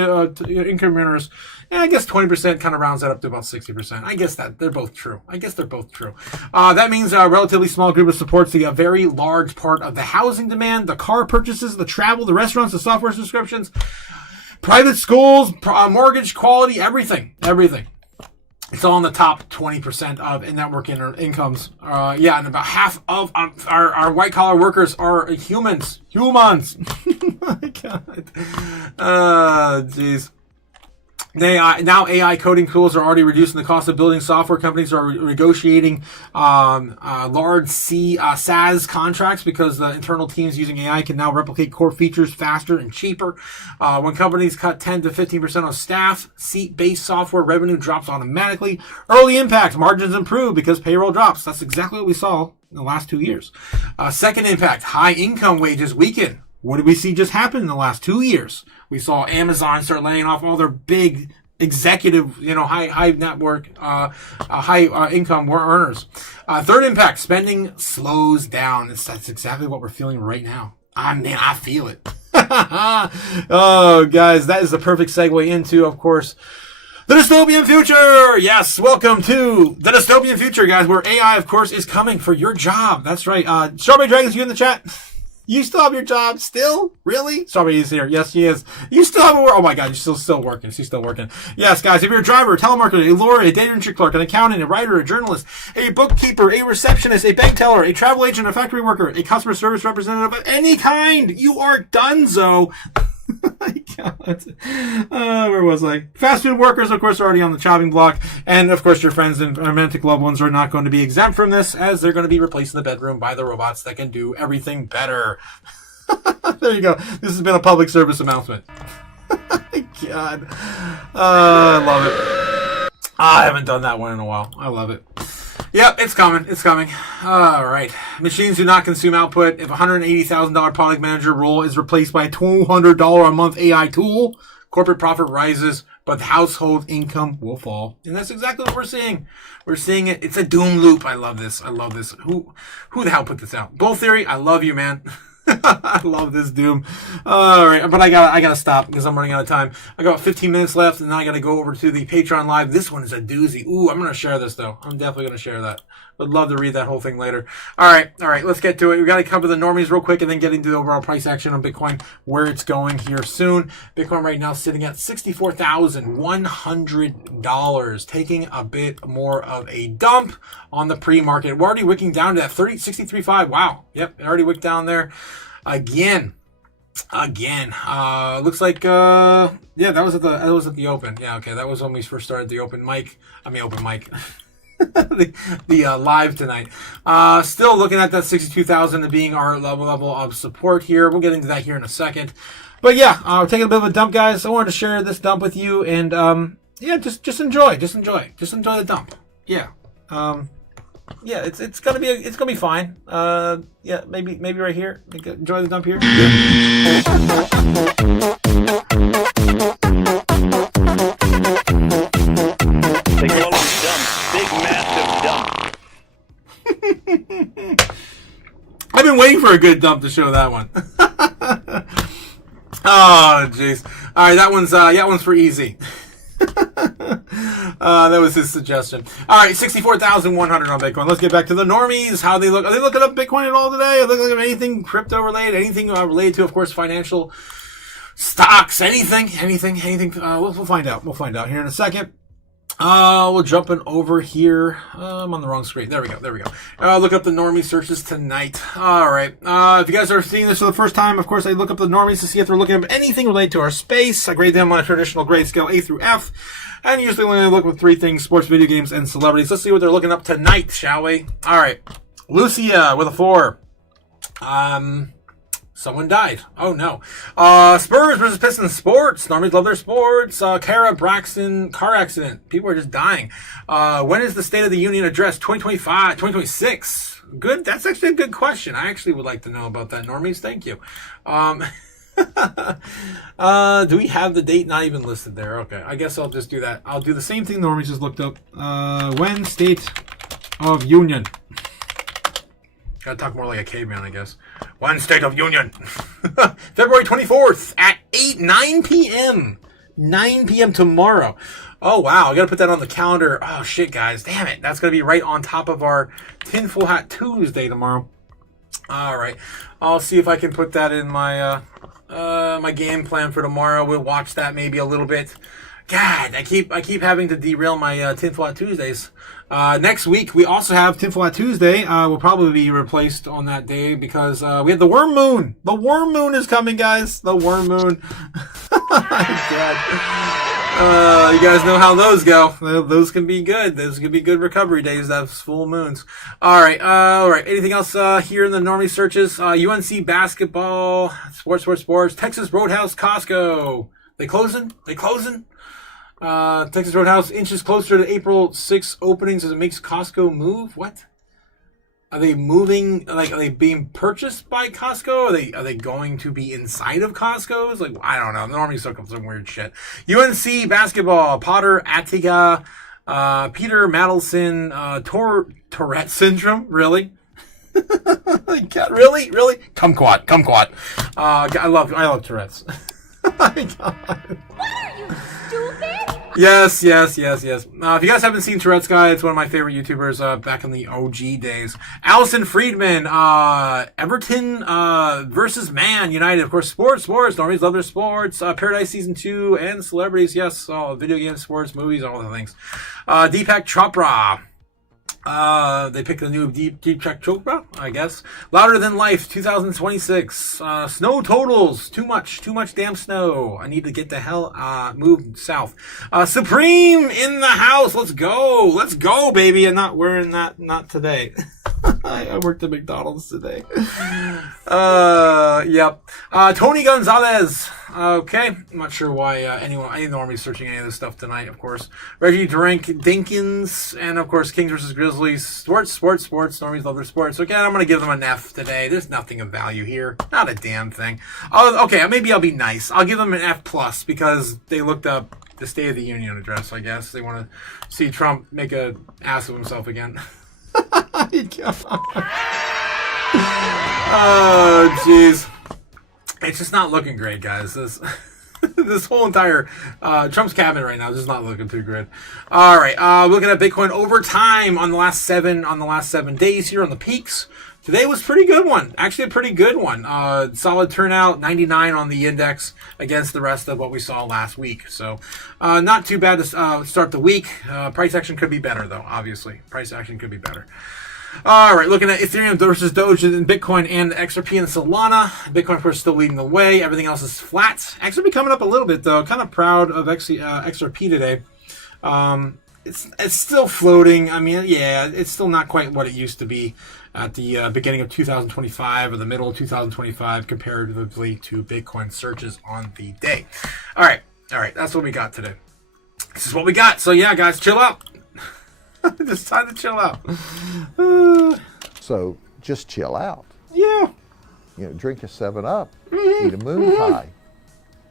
income earners. And I guess 20% kind of rounds that up to about 60%. I guess that they're both true. That means a relatively small group of supports the very large part of the housing demand, the car purchases, the travel, the restaurants, the software subscriptions, private schools, mortgage quality, everything. It's all in the top 20% of network incomes. And about half of our white-collar workers are humans. My God. Jeez. Now AI coding tools are already reducing the cost of building software. Companies are negotiating large SaaS contracts because the internal teams using AI can now replicate core features faster and cheaper. When companies cut 10 to 15% of staff, seat-based software revenue drops automatically. Early impact, margins improve because payroll drops. That's exactly what we saw in the last 2 years. Second impact, high income wages weaken. What did we see just happen in the last 2 years? We saw Amazon start laying off all their big executive, high network, high income earners. Third impact, spending slows down. That's exactly what we're feeling right now. I feel it. Oh, guys, that is the perfect segue into, of course, the dystopian future. Yes, welcome to the dystopian future, guys, where AI, of course, is coming for your job. That's right. Strawberry Dragons, you in the chat? You still have your job? Still? Really? Strawberry is here. Yes, she is. You still have a work. Oh my God, you're still working. She's still working. Yes, guys, if you're a driver, a telemarketer, a lawyer, a data entry clerk, an accountant, a writer, a journalist, a bookkeeper, a receptionist, a bank teller, a travel agent, a factory worker, a customer service representative of any kind, you are donezo. My God. Where was I? Fast food workers, of course, are already on the chopping block. And, of course, your friends and romantic loved ones are not going to be exempt from this, as they're going to be replaced in the bedroom by the robots that can do everything better. There you go. This has been a public service announcement. My God. I love it. I haven't done that one in a while. I love it. Yep, it's coming. All right. Machines do not consume output. If a $180,000 product manager role is replaced by a $200 a month AI tool, corporate profit rises, but the household income will fall. And that's exactly what we're seeing. We're seeing it. It's a doom loop. I love this. Who the hell put this out? Bull Theory, I love you, man. I love this doom. All right, but I gotta stop because I'm running out of time. I got 15 minutes left, and then I gotta go over to the Patreon live. This one is a doozy. Ooh, I'm gonna share this though. I'm definitely gonna share that. Would love to read that whole thing later. All right, let's get to it. We gotta cover the normies real quick, and then get into the overall price action on Bitcoin, where it's going here soon. Bitcoin right now sitting at $64,100, taking a bit more of a dump on the pre-market. We're already wicking down to that 63.5. Wow. Yep, it already wicked down there again. Looks like that was at the open. Yeah, okay, that was when we first started the open mic. the live tonight. Still looking at that 62,000 being our level of support here. We'll get into that here in a second. But yeah, taking a bit of a dump, guys. I wanted to share this dump with you, and just enjoy the dump. Yeah. It's gonna be fine. Maybe right here. Enjoy the dump here. They call them dumps. Big, massive dump. I've been waiting for a good dump to show that one. Oh, jeez. All right, that one's for easy. That was his suggestion. All right, 64,100 on Bitcoin. Let's get back to the normies. How they look? Are they looking up Bitcoin at all today? Are they looking at anything crypto related? Anything related to, of course, financial stocks? Anything? We'll find out. We'll find out here in a second. We'll jumping over here. I'm on the wrong screen. There we go. Look up the normie searches tonight. All right. If you guys are seeing this for the first time, of course, I look up the normies to see if they're looking up anything related to our space. I grade them on a traditional grade scale A through F. And usually when I look with three things, sports, video games, and celebrities. Let's see what they're looking up tonight, shall we? All right. Lucia with a 4. Someone died. Oh, no. Spurs versus Pistons sports. Normies love their sports. Kara Braxton, car accident. People are just dying. When is the State of the Union address? 2025, 2026. Good. That's actually a good question. I actually would like to know about that, normies. Thank you. Do we have the date not even listed there? Okay. I guess I'll just do that. I'll do the same thing normies just looked up. When State of Union. Gotta talk more like a caveman, I guess. One State of Union. February 24th at 9 p.m. 9 p.m. tomorrow. Oh, wow. I gotta put that on the calendar. Oh, shit, guys. Damn it. That's gonna be right on top of our Tinfoil Hat Tuesday tomorrow. All right. I'll see if I can put that in my my game plan for tomorrow. We'll watch that maybe a little bit. God, I keep having to derail my Tinfoil Hat Tuesdays. Next week, we also have Tinfoil Hat Tuesday. Will probably be replaced on that day because we have the Worm Moon. The Worm Moon is coming, guys. The Worm Moon. God. You guys know how those go. Those can be good. Those can be good recovery days. That's full moons. All right. Anything else here in the normie searches? UNC basketball, sports. Texas Roadhouse, Costco. They closing? Texas Roadhouse inches closer to April 6 openings as it makes Costco move. What? Are they moving? Like, are they being purchased by Costco? Are they going to be inside of Costco's? Like, I don't know. Normally stuck up some weird shit. UNC basketball. Potter, Attica, Peter Madelson, Tourette syndrome. Really? Really? Kumquat. I love Tourette's. My God. What are you, stupid? Yes. If you guys haven't seen Tourette's Guy, it's one of my favorite YouTubers back in the OG days. Allison Friedman, Everton versus Man United. Of course, sports. Normies love their sports. Paradise Season 2 and celebrities. Yes, video games, sports, movies, all the things. Deepak Chopra. They picked a new Deepak Chopra, I guess. Louder Than Life, 2026. Snow totals, too much damn snow. I need to get the hell, move south. Supreme in the house, let's go, baby. I'm not wearing that, not today. I worked at McDonald's today. Yep. Tony Gonzalez. Okay. I'm not sure why any normie searching any of this stuff tonight, of course. Reggie Dinkins, and of course Kings versus Grizzlies. Sports. Normies love their sports. Okay, I'm gonna give them an F today. There's nothing of value here. Not a damn thing. Oh, okay, maybe I'll be nice. I'll give them an F plus because they looked up the State of the Union address, I guess. They want to see Trump make a ass of himself again. Oh, jeez. It's just not looking great, guys. This whole entire Trump's cabinet right now is just not looking too good. All right, looking at Bitcoin over time on the last 7 days here on the peaks. Today was a pretty good one. Actually, a pretty good one. Solid turnout, 99 on the index against the rest of what we saw last week. So, not too bad to start the week. Price action could be better, though, obviously. Price action could be better. All right, looking at Ethereum versus Doge and Bitcoin and XRP and Solana. Bitcoin, of course, still leading the way. Everything else is flat. XRP coming up a little bit, though. Kind of proud of XRP today. It's still floating. I mean, yeah, it's still not quite what it used to be at the beginning of 2025 or the middle of 2025 comparatively to Bitcoin searches on the day. All right, that's what we got today. This is what we got. So, yeah, guys, chill out. Just time to chill out. So just chill out. Yeah. Drink a 7-Up, eat a moon pie,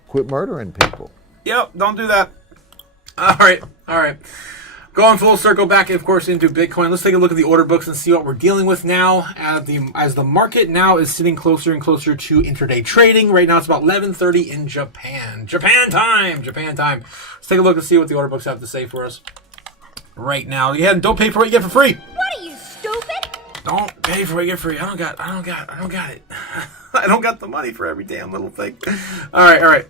quit murdering people. Yep, don't do that. All right. Going full circle back, of course, into Bitcoin. Let's take a look at the order books and see what we're dealing with now. As the market now is sitting closer and closer to intraday trading. Right now, it's about 11:30 in Japan. Japan time. Let's take a look and see what the order books have to say for us right now. Yeah, don't pay for what you get for free. What are you, stupid? Don't pay for what you get for free. I don't got it. I don't got the money for every damn little thing. All right.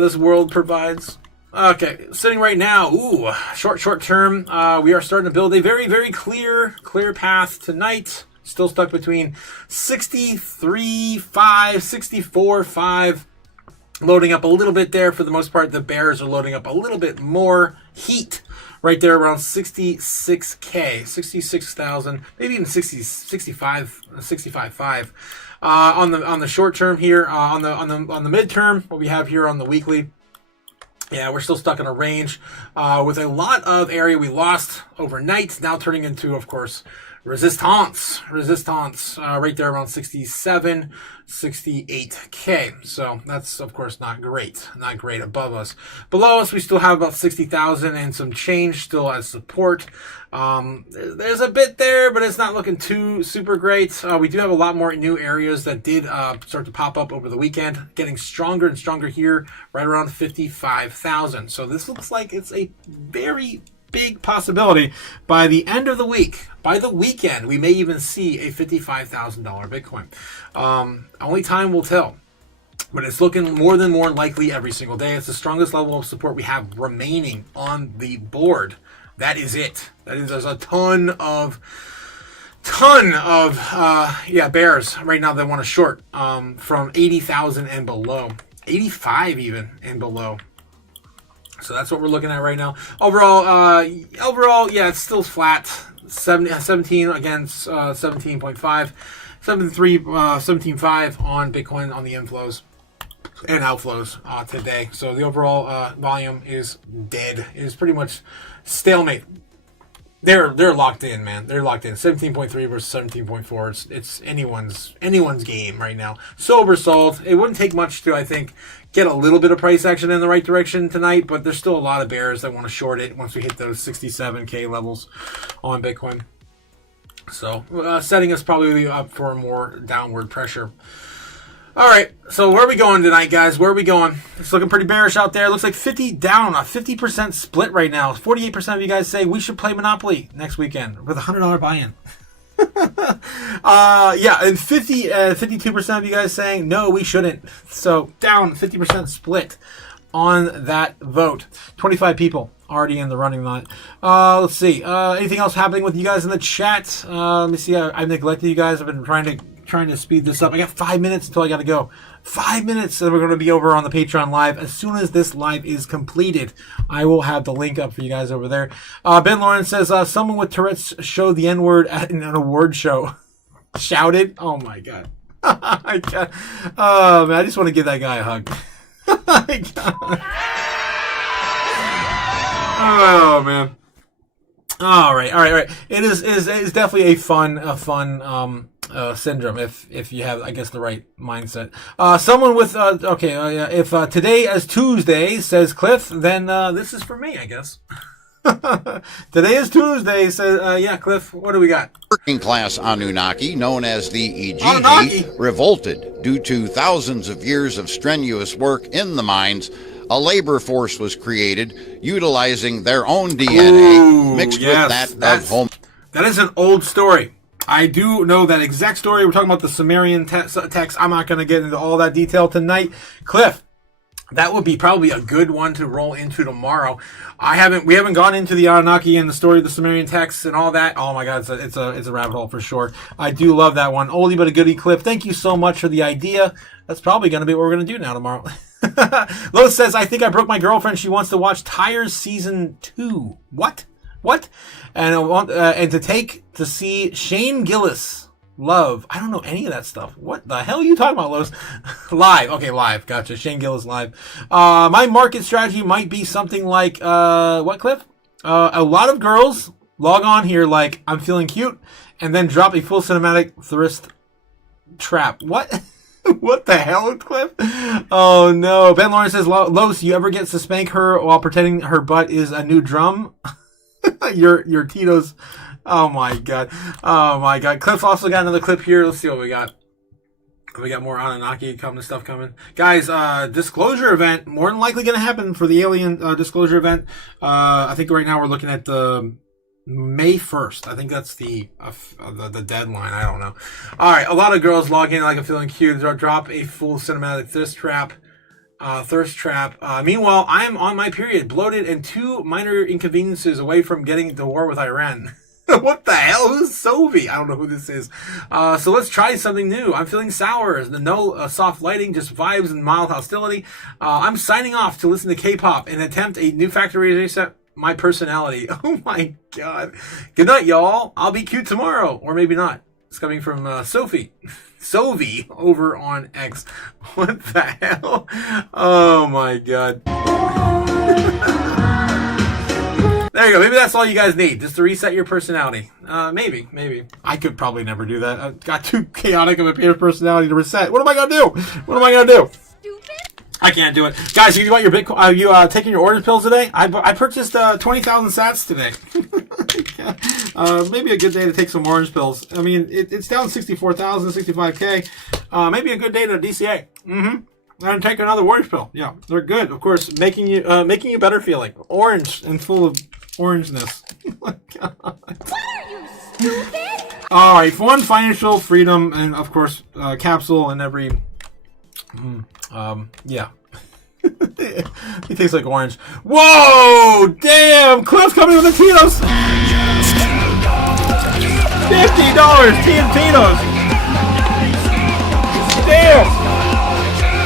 This world provides. Okay, sitting right now, short term, we are starting to build a very, very clear path tonight. Still stuck between 63.5, 64.5. Loading up a little bit there. For the most part, the bears are loading up a little bit more heat. Right there around 66K, 66,000, maybe even 65.5. On the short term here, on the midterm, what we have here on the weekly. Yeah, we're still stuck in a range with a lot of area we lost overnight, now turning into, of course, resistance right there around 67, 68K. So that's, of course, not great above us. Below us, we still have about 60,000 and some change still as support. There's a bit there, but it's not looking too super great. We do have a lot more new areas that did start to pop up over the weekend, getting stronger and stronger here, right around 55,000. So this looks like it's a very big possibility by the end of the week. By the weekend, we may even see a $55,000 Bitcoin. Only time will tell. But it's looking more likely every single day. It's the strongest level of support we have remaining on the board. That is it. There's a ton of bears right now that want to short from 80,000 and below, 85 even and below. So that's what we're looking at right now. Overall, yeah, it's still flat. 17 against 17.5, 17.5 on Bitcoin on the inflows and outflows today. So the overall volume is dead. It is pretty much stalemate. They're locked in, man. They're locked in. 17.3 versus 17.4. It's anyone's game right now. So oversold. It wouldn't take much to, I think, get a little bit of price action in the right direction tonight, but there's still a lot of bears that want to short it once we hit those 67K levels on Bitcoin. So setting us probably up for more downward pressure. All right, so where are we going tonight, guys? Where are we going? It's looking pretty bearish out there. It looks like 50 down, a 50% split right now. 48% of you guys say we should play Monopoly next weekend with a $100 buy-in. Yeah, and 52% of you guys saying no, we shouldn't. So down 50% split on that vote. 25 people already in the running line. Let's see. Anything else happening with you guys in the chat? Let me see. I've neglected you guys. I've been trying to speed this up. I got 5 minutes until I got to go. 5 minutes, and we're going to be over on the Patreon live. As soon as this live is completed, I will have the link up for you guys over there. Ben Lawrence says, someone with Tourette's showed the N-word at an award show. Shouted? Oh, my God. I can't. Oh, man, I just want to give that guy a hug. My God. Oh, man. All right. It is definitely a fun syndrome if you have, I guess, the right mindset. Someone with if today is Tuesday, says Cliff, then this is for me, I guess. Today is Tuesday, says yeah, Cliff. What do we got? Working class Anunnaki, known as the Ijiji, revolted due to thousands of years of strenuous work in the mines. A labor force was created utilizing their own DNA mixed with that of Homo. That is an old story. I do know that exact story. We're talking about the Sumerian text. I'm not going to get into all that detail tonight. Cliff, that would be probably a good one to roll into tomorrow. We haven't gone into the Anunnaki and the story of the Sumerian texts and all that. Oh my God, it's a rabbit hole for sure. I do love that one. Oldie but a goodie, Cliff. Thank you so much for the idea. That's probably going to be what we're going to do now tomorrow. Lois says, I think I broke my girlfriend. She wants to watch Tires Season 2. What? And to see Shane Gillis Love. I don't know any of that stuff. What the hell are you talking about, Lois? Live. Okay, live. Gotcha. Shane Gillis live. My market strategy might be something like, what, Cliff? A lot of girls log on here like, I'm feeling cute, and then drop a full cinematic thirst trap. What? What the hell, Cliff? Oh, no. Ben Lawrence says, Lois, you ever get to spank her while pretending her butt is a new drum? your Tito's. Oh, my God. Oh, my God. Cliff also got another clip here. Let's see what we got. We got more Anunnaki stuff coming. Guys, disclosure event. More than likely going to happen for the alien disclosure event. I think right now we're looking at the May 1st. I think that's the deadline. I don't know. All right. A lot of girls log in like I'm feeling cute. Drop a full cinematic thirst trap. Thirst trap. Meanwhile, I'm on my period, bloated, and 2 minor inconveniences away from getting to war with Iran. What the hell? Who's Sovi? I don't know who this is. So let's try something new. I'm feeling sour. No soft lighting, just vibes and mild hostility. I'm signing off to listen to K-pop and attempt a new factory reset my personality. Oh my god. Good night, y'all. I'll be cute tomorrow. Or maybe not. It's coming from Sophie. Sovi over on X. What the hell? Oh my god. There you go. Maybe that's all you guys need, just to reset your personality. Maybe. I could probably never do that. I've got too chaotic of a personality to reset. What am I gonna do? I can't do it. Guys, you want your Bitcoin? Are you taking your orange pills today? I purchased 20,000 sats today. Maybe a good day to take some orange pills. I mean, it's down 64,000, 65K. Maybe a good day to DCA. And take another orange pill. Yeah, they're good. Of course, making you better feeling. Orange and full of orangeness. Oh my god. What are you, stupid? All right, fun, financial freedom, and of course, capsule and every. Yeah. He tastes like orange. Whoa! Damn! Cliff's coming with the Tito's. $50 Tito's. Damn!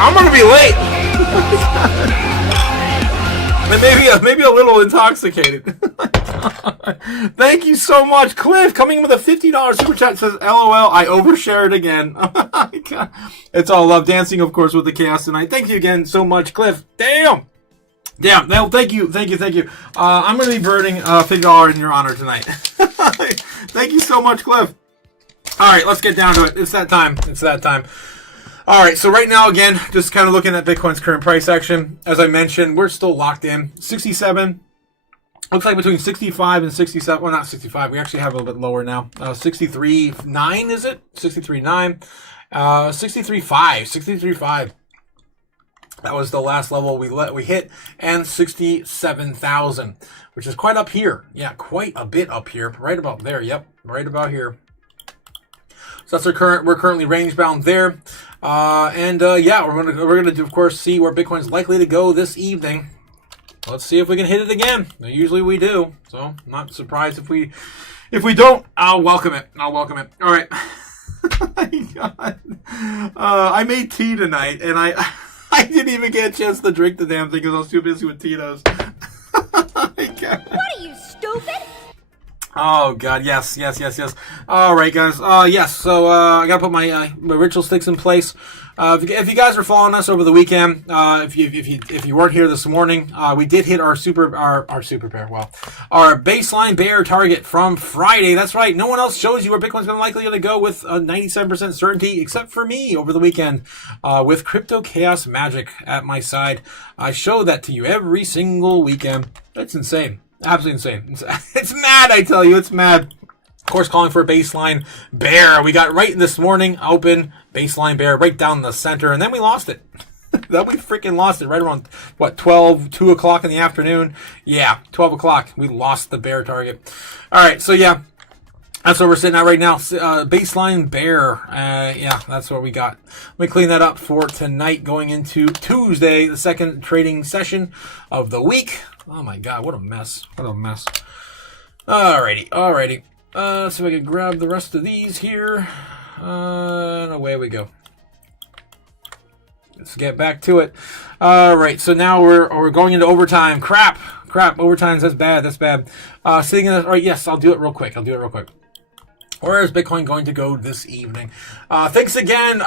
I'm gonna be late. And maybe a little intoxicated. Thank you so much, Cliff. Coming with a $50 super chat says, "LOL, I overshared again." It's all love. Dancing, of course, with the chaos tonight. Thank you again so much, Cliff. Damn. No, thank you. I'm gonna be burning $50 in your honor tonight. Thank you so much, Cliff. All right, let's get down to it. It's that time. All right, so right now, again, just kind of looking at Bitcoin's current price action. As I mentioned, we're still locked in. 67. Looks like between 65 and 67. Well, not 65. We actually have a little bit lower now. 63.9, is it? 63.9. 63.5. 63.5. That was the last level we hit. And 67,000, which is quite up here. Yeah, quite a bit up here. Right about there. Yep, right about here. So that's we're currently range bound there. Yeah, we're gonna of course see where Bitcoin's likely to go this evening. Let's see if we can hit it again. Usually we do, so I'm not surprised if we don't. I'll welcome it. All right. Oh my God. I made tea tonight, and I didn't even get a chance to drink the damn thing because I was too busy with Tito's. Oh my God. What are you, stupid? Oh God, yes. All right, guys. Yes. So I gotta put my ritual sticks in place. If you guys are following us over the weekend, if you weren't here this morning, we did hit our baseline bear target from Friday. That's right. No one else shows you where Bitcoin's likely to go with a 97% certainty, except for me over the weekend, with Crypto Chaos Magic at my side. I show that to you every single weekend. That's insane. Absolutely insane. It's mad, I tell you. It's mad. Of course, calling for a baseline bear. We got right this morning, open, baseline bear, right down the center, and then we lost it. Then we freaking lost it right around, 2 o'clock in the afternoon? Yeah, 12 o'clock. We lost the bear target. All right, so yeah, that's where we're sitting at right now. Baseline bear. Yeah, that's what we got. Let me clean that up for tonight going into Tuesday, the second trading session of the week. Oh my God, what a mess. Alrighty. See if I can grab the rest of these here. And away we go. Let's get back to it. Alright, so now we're going into overtime. Crap. Overtime, that's bad. Sitting in alright, yes, I'll do it real quick. Where is Bitcoin going to go this evening? Thanks again,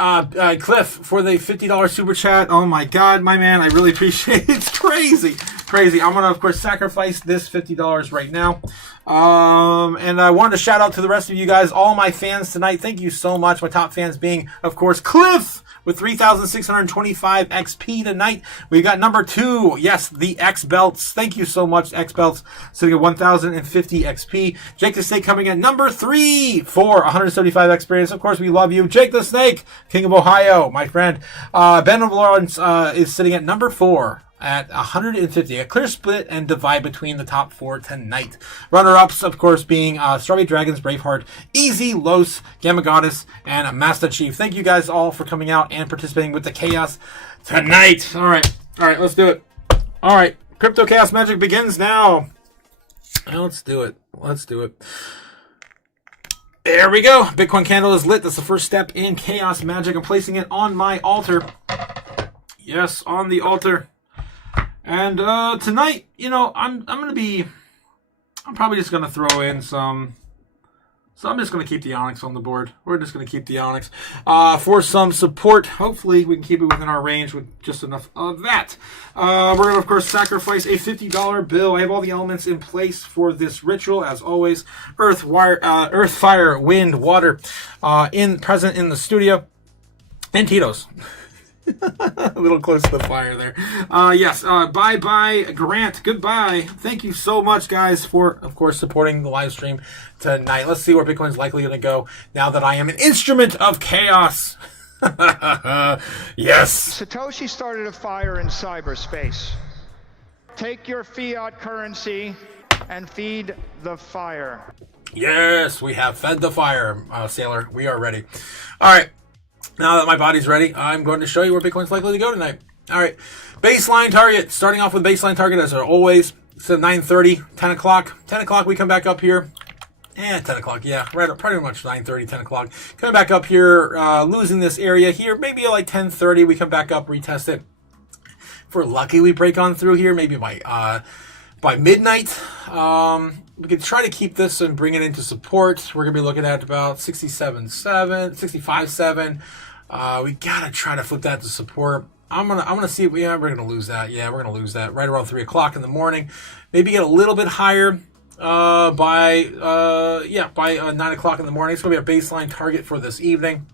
Cliff, for the $50 super chat. Oh my God, my man, I really appreciate it. It's crazy. I'm gonna, of course, sacrifice this $50 right now. And I wanted to shout out to the rest of you guys, all my fans tonight. Thank you so much. My top fans being, of course, Cliff with 3,625 XP tonight. We got number 2. Yes, the X Belts. Thank you so much, X Belts, sitting at 1,050 XP. Jake the Snake coming at number 3 for 175 experience. Of course, we love you. Jake the Snake, King of Ohio, my friend. Ben of Lawrence is sitting at number 4 at 150. A clear split and divide between the top 4 tonight. Runner-ups, of course, being Strawberry Dragons, Braveheart, Easy, Los, Gamma Goddess, and Master Chief. Thank you guys all for coming out and participating with the chaos tonight. All right, let's do it. All right, Crypto Chaos Magic begins now. Let's do it. There we go. Bitcoin candle is lit. That's the first step in chaos magic. I'm placing it on my altar. Yes, on the altar. And tonight, I'm probably just gonna throw in some. So I'm just gonna keep the Onyx on the board. We're just gonna keep the Onyx for some support. Hopefully, we can keep it within our range with just enough of that. We're gonna, of course, sacrifice a $50 bill. I have all the elements in place for this ritual, as always. Earth, fire, wind, water, present in the studio, and Tito's. A little close to the fire there. Yes. Bye-bye, Grant. Goodbye. Thank you so much, guys, for, of course, supporting the live stream tonight. Let's see where Bitcoin's likely going to go now that I am an instrument of chaos. Yes. Satoshi started a fire in cyberspace. Take your fiat currency and feed the fire. Yes, we have fed the fire, Sailor. We are ready. All right. Now that my body's ready, I'm going to show you where Bitcoin's likely to go tonight. All right. Baseline target. Starting off with baseline target as always. So 9:30, 10 o'clock. 10 o'clock, we come back up here. 10 o'clock, yeah. Right, pretty much 9:30, 10 o'clock. Coming back up here, losing this area here. Maybe like 10:30, we come back up, retest it. If we're lucky, we break on through here. Maybe by midnight. We could try to keep this and bring it into support. We're going to be looking at about 67.7, 65.7. We got to try to flip that to support. I'm gonna see. Yeah, we're gonna lose that. Yeah, we're gonna lose that right around 3 o'clock in the morning. Maybe get a little bit higher by 9 o'clock in the morning. It's gonna be a baseline target for this evening.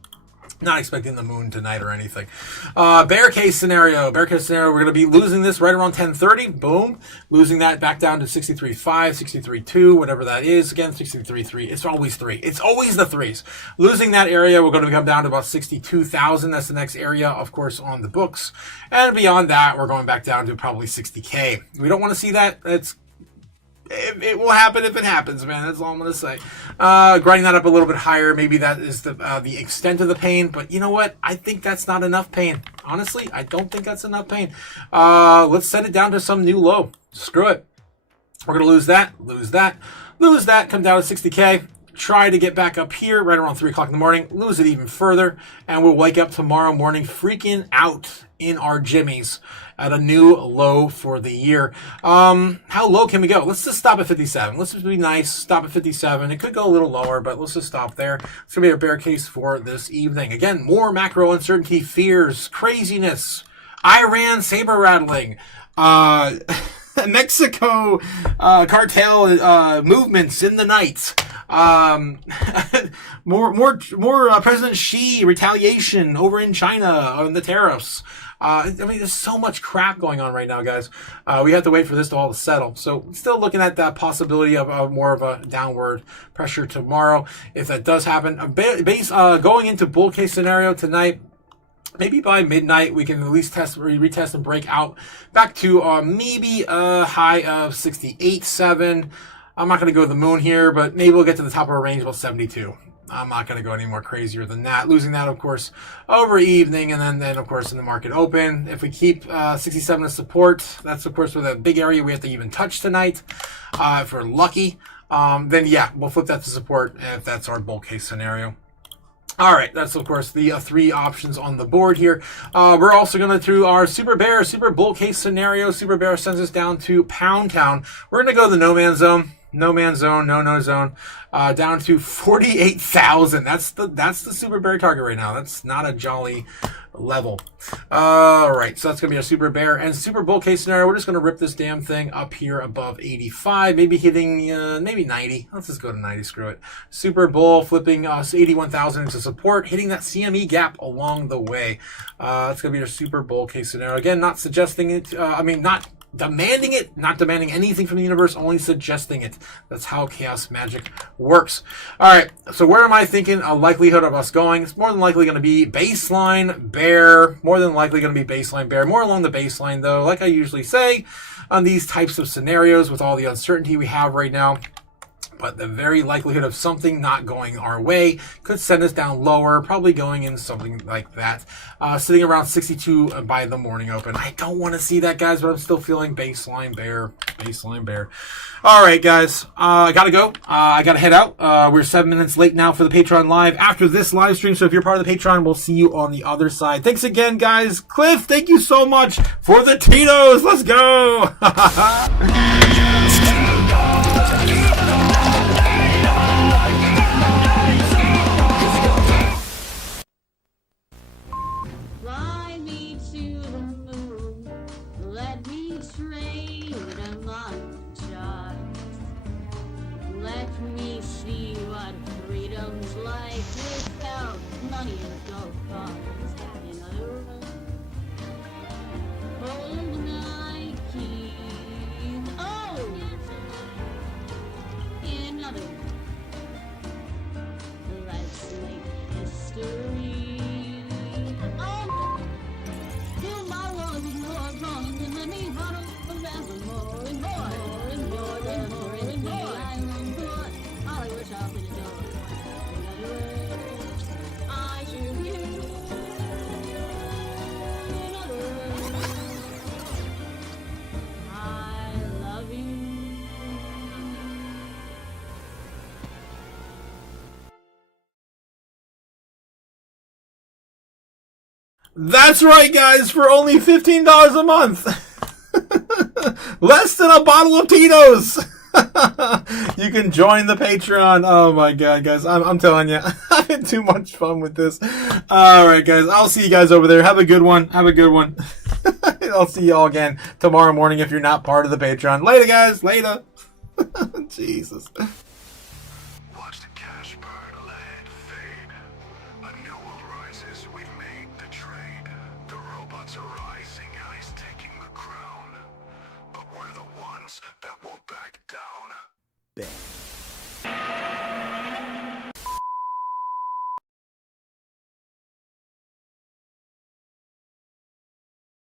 Not expecting the moon tonight or anything. Bear case scenario. We're going to be losing this right around 10:30. Boom. Losing that back down to 63.5, 63.2, whatever that is. Again, 63.3. It's always 3. It's always the 3s. Losing that area, we're going to come down to about 62,000. That's the next area, of course, on the books. And beyond that, we're going back down to probably 60K. We don't want to see that. It will happen if it happens, man. That's all I'm going to say. Grinding that up a little bit higher. Maybe that is the extent of the pain. But you know what? I think that's not enough pain. Honestly, I don't think that's enough pain. Let's set it down to some new low. Screw it. We're going to lose that. Come down to 60K. Try to get back up here right around 3 o'clock in the morning. Lose it even further. And we'll wake up tomorrow morning freaking out in our jimmies at a new low for the year. How low can we go? Let's just stop at 57. Let's just be nice. Stop at 57. It could go a little lower, but let's just stop there. It's going to be a bear case for this evening. Again, more macro uncertainty, fears, craziness, Iran saber rattling, Mexico cartel movements in the night. More President Xi retaliation over in China on the tariffs. There's so much crap going on right now, guys. We have to wait for this to all settle. So still looking at that possibility of more of a downward pressure tomorrow. If that does happen, going into bull case scenario tonight, maybe by midnight, we can at least retest and break out back to maybe a high of 68.7. I'm not going to go to the moon here, but maybe we'll get to the top of our range about 72. I'm not going to go any more crazier than that. Losing that, of course, over evening, and then of course, in the market open. If we keep 67 as support, that's, of course, with a big area we have to even touch tonight. If we're lucky, then yeah, we'll flip that to support if that's our bull case scenario. All right, that's, of course, the 3 options on the board here. We're also going to do our super bear, super bull case scenario. Super bear sends us down to Pound Town. We're going to go to the no man zone. No man zone, no zone, down to 48,000. That's the super bear target right now. That's not a jolly level. All right, so that's gonna be a super bear and super bull case scenario. We're just gonna rip this damn thing up here above 85, maybe hitting maybe 90. Let's just go to 90. Screw it. Super bull flipping 81,000 into support, hitting that CME gap along the way. That's gonna be a super bull case scenario. Again, not suggesting it. Not demanding it, not demanding anything from the universe, only suggesting it. That's how chaos magic works. All right, so where am I thinking a likelihood of us going? It's more than likely going to be baseline bear. More than likely going to be baseline bear. More along the baseline, though, like I usually say on these types of scenarios with all the uncertainty we have right now. But the very likelihood of something not going our way could send us down lower, probably going in something like that. Sitting around 62 by the morning open. I don't want to see that, guys, but I'm still feeling baseline bear. Baseline bear. All right, guys. I got to go. I got to head out. We're 7 minutes late now for the Patreon Live after this live stream. So if you're part of the Patreon, we'll see you on the other side. Thanks again, guys. Cliff, thank you so much for the Tito's. Let's go. Fly me to the moon. Let me trade among the stars. Let me see what freedom's like without money and gold bars. In other words, hold my keys. Oh! In other words, let's make history. Oh! Do my wrong and your wrong, and let me huddle forevermore and more and more and more and more. I'm on board. Hollywood shop in the door. In other words, I choose you. In other words, I love you. That's right, guys, for only $15 a month. Less than a bottle of Tito's. You can join the Patreon. Oh my God, guys. I'm telling you, I'm having too much fun with this. All right, guys. I'll see you guys over there. Have a good one. Have a good one. I'll see you all again tomorrow morning if you're not part of the Patreon. Later, guys. Later. Jesus. Watch the cash burn, land fade. A new world rises, we've made the trade. The robots are rising, he's taking the crown. But we're the ones that will back down. Bet.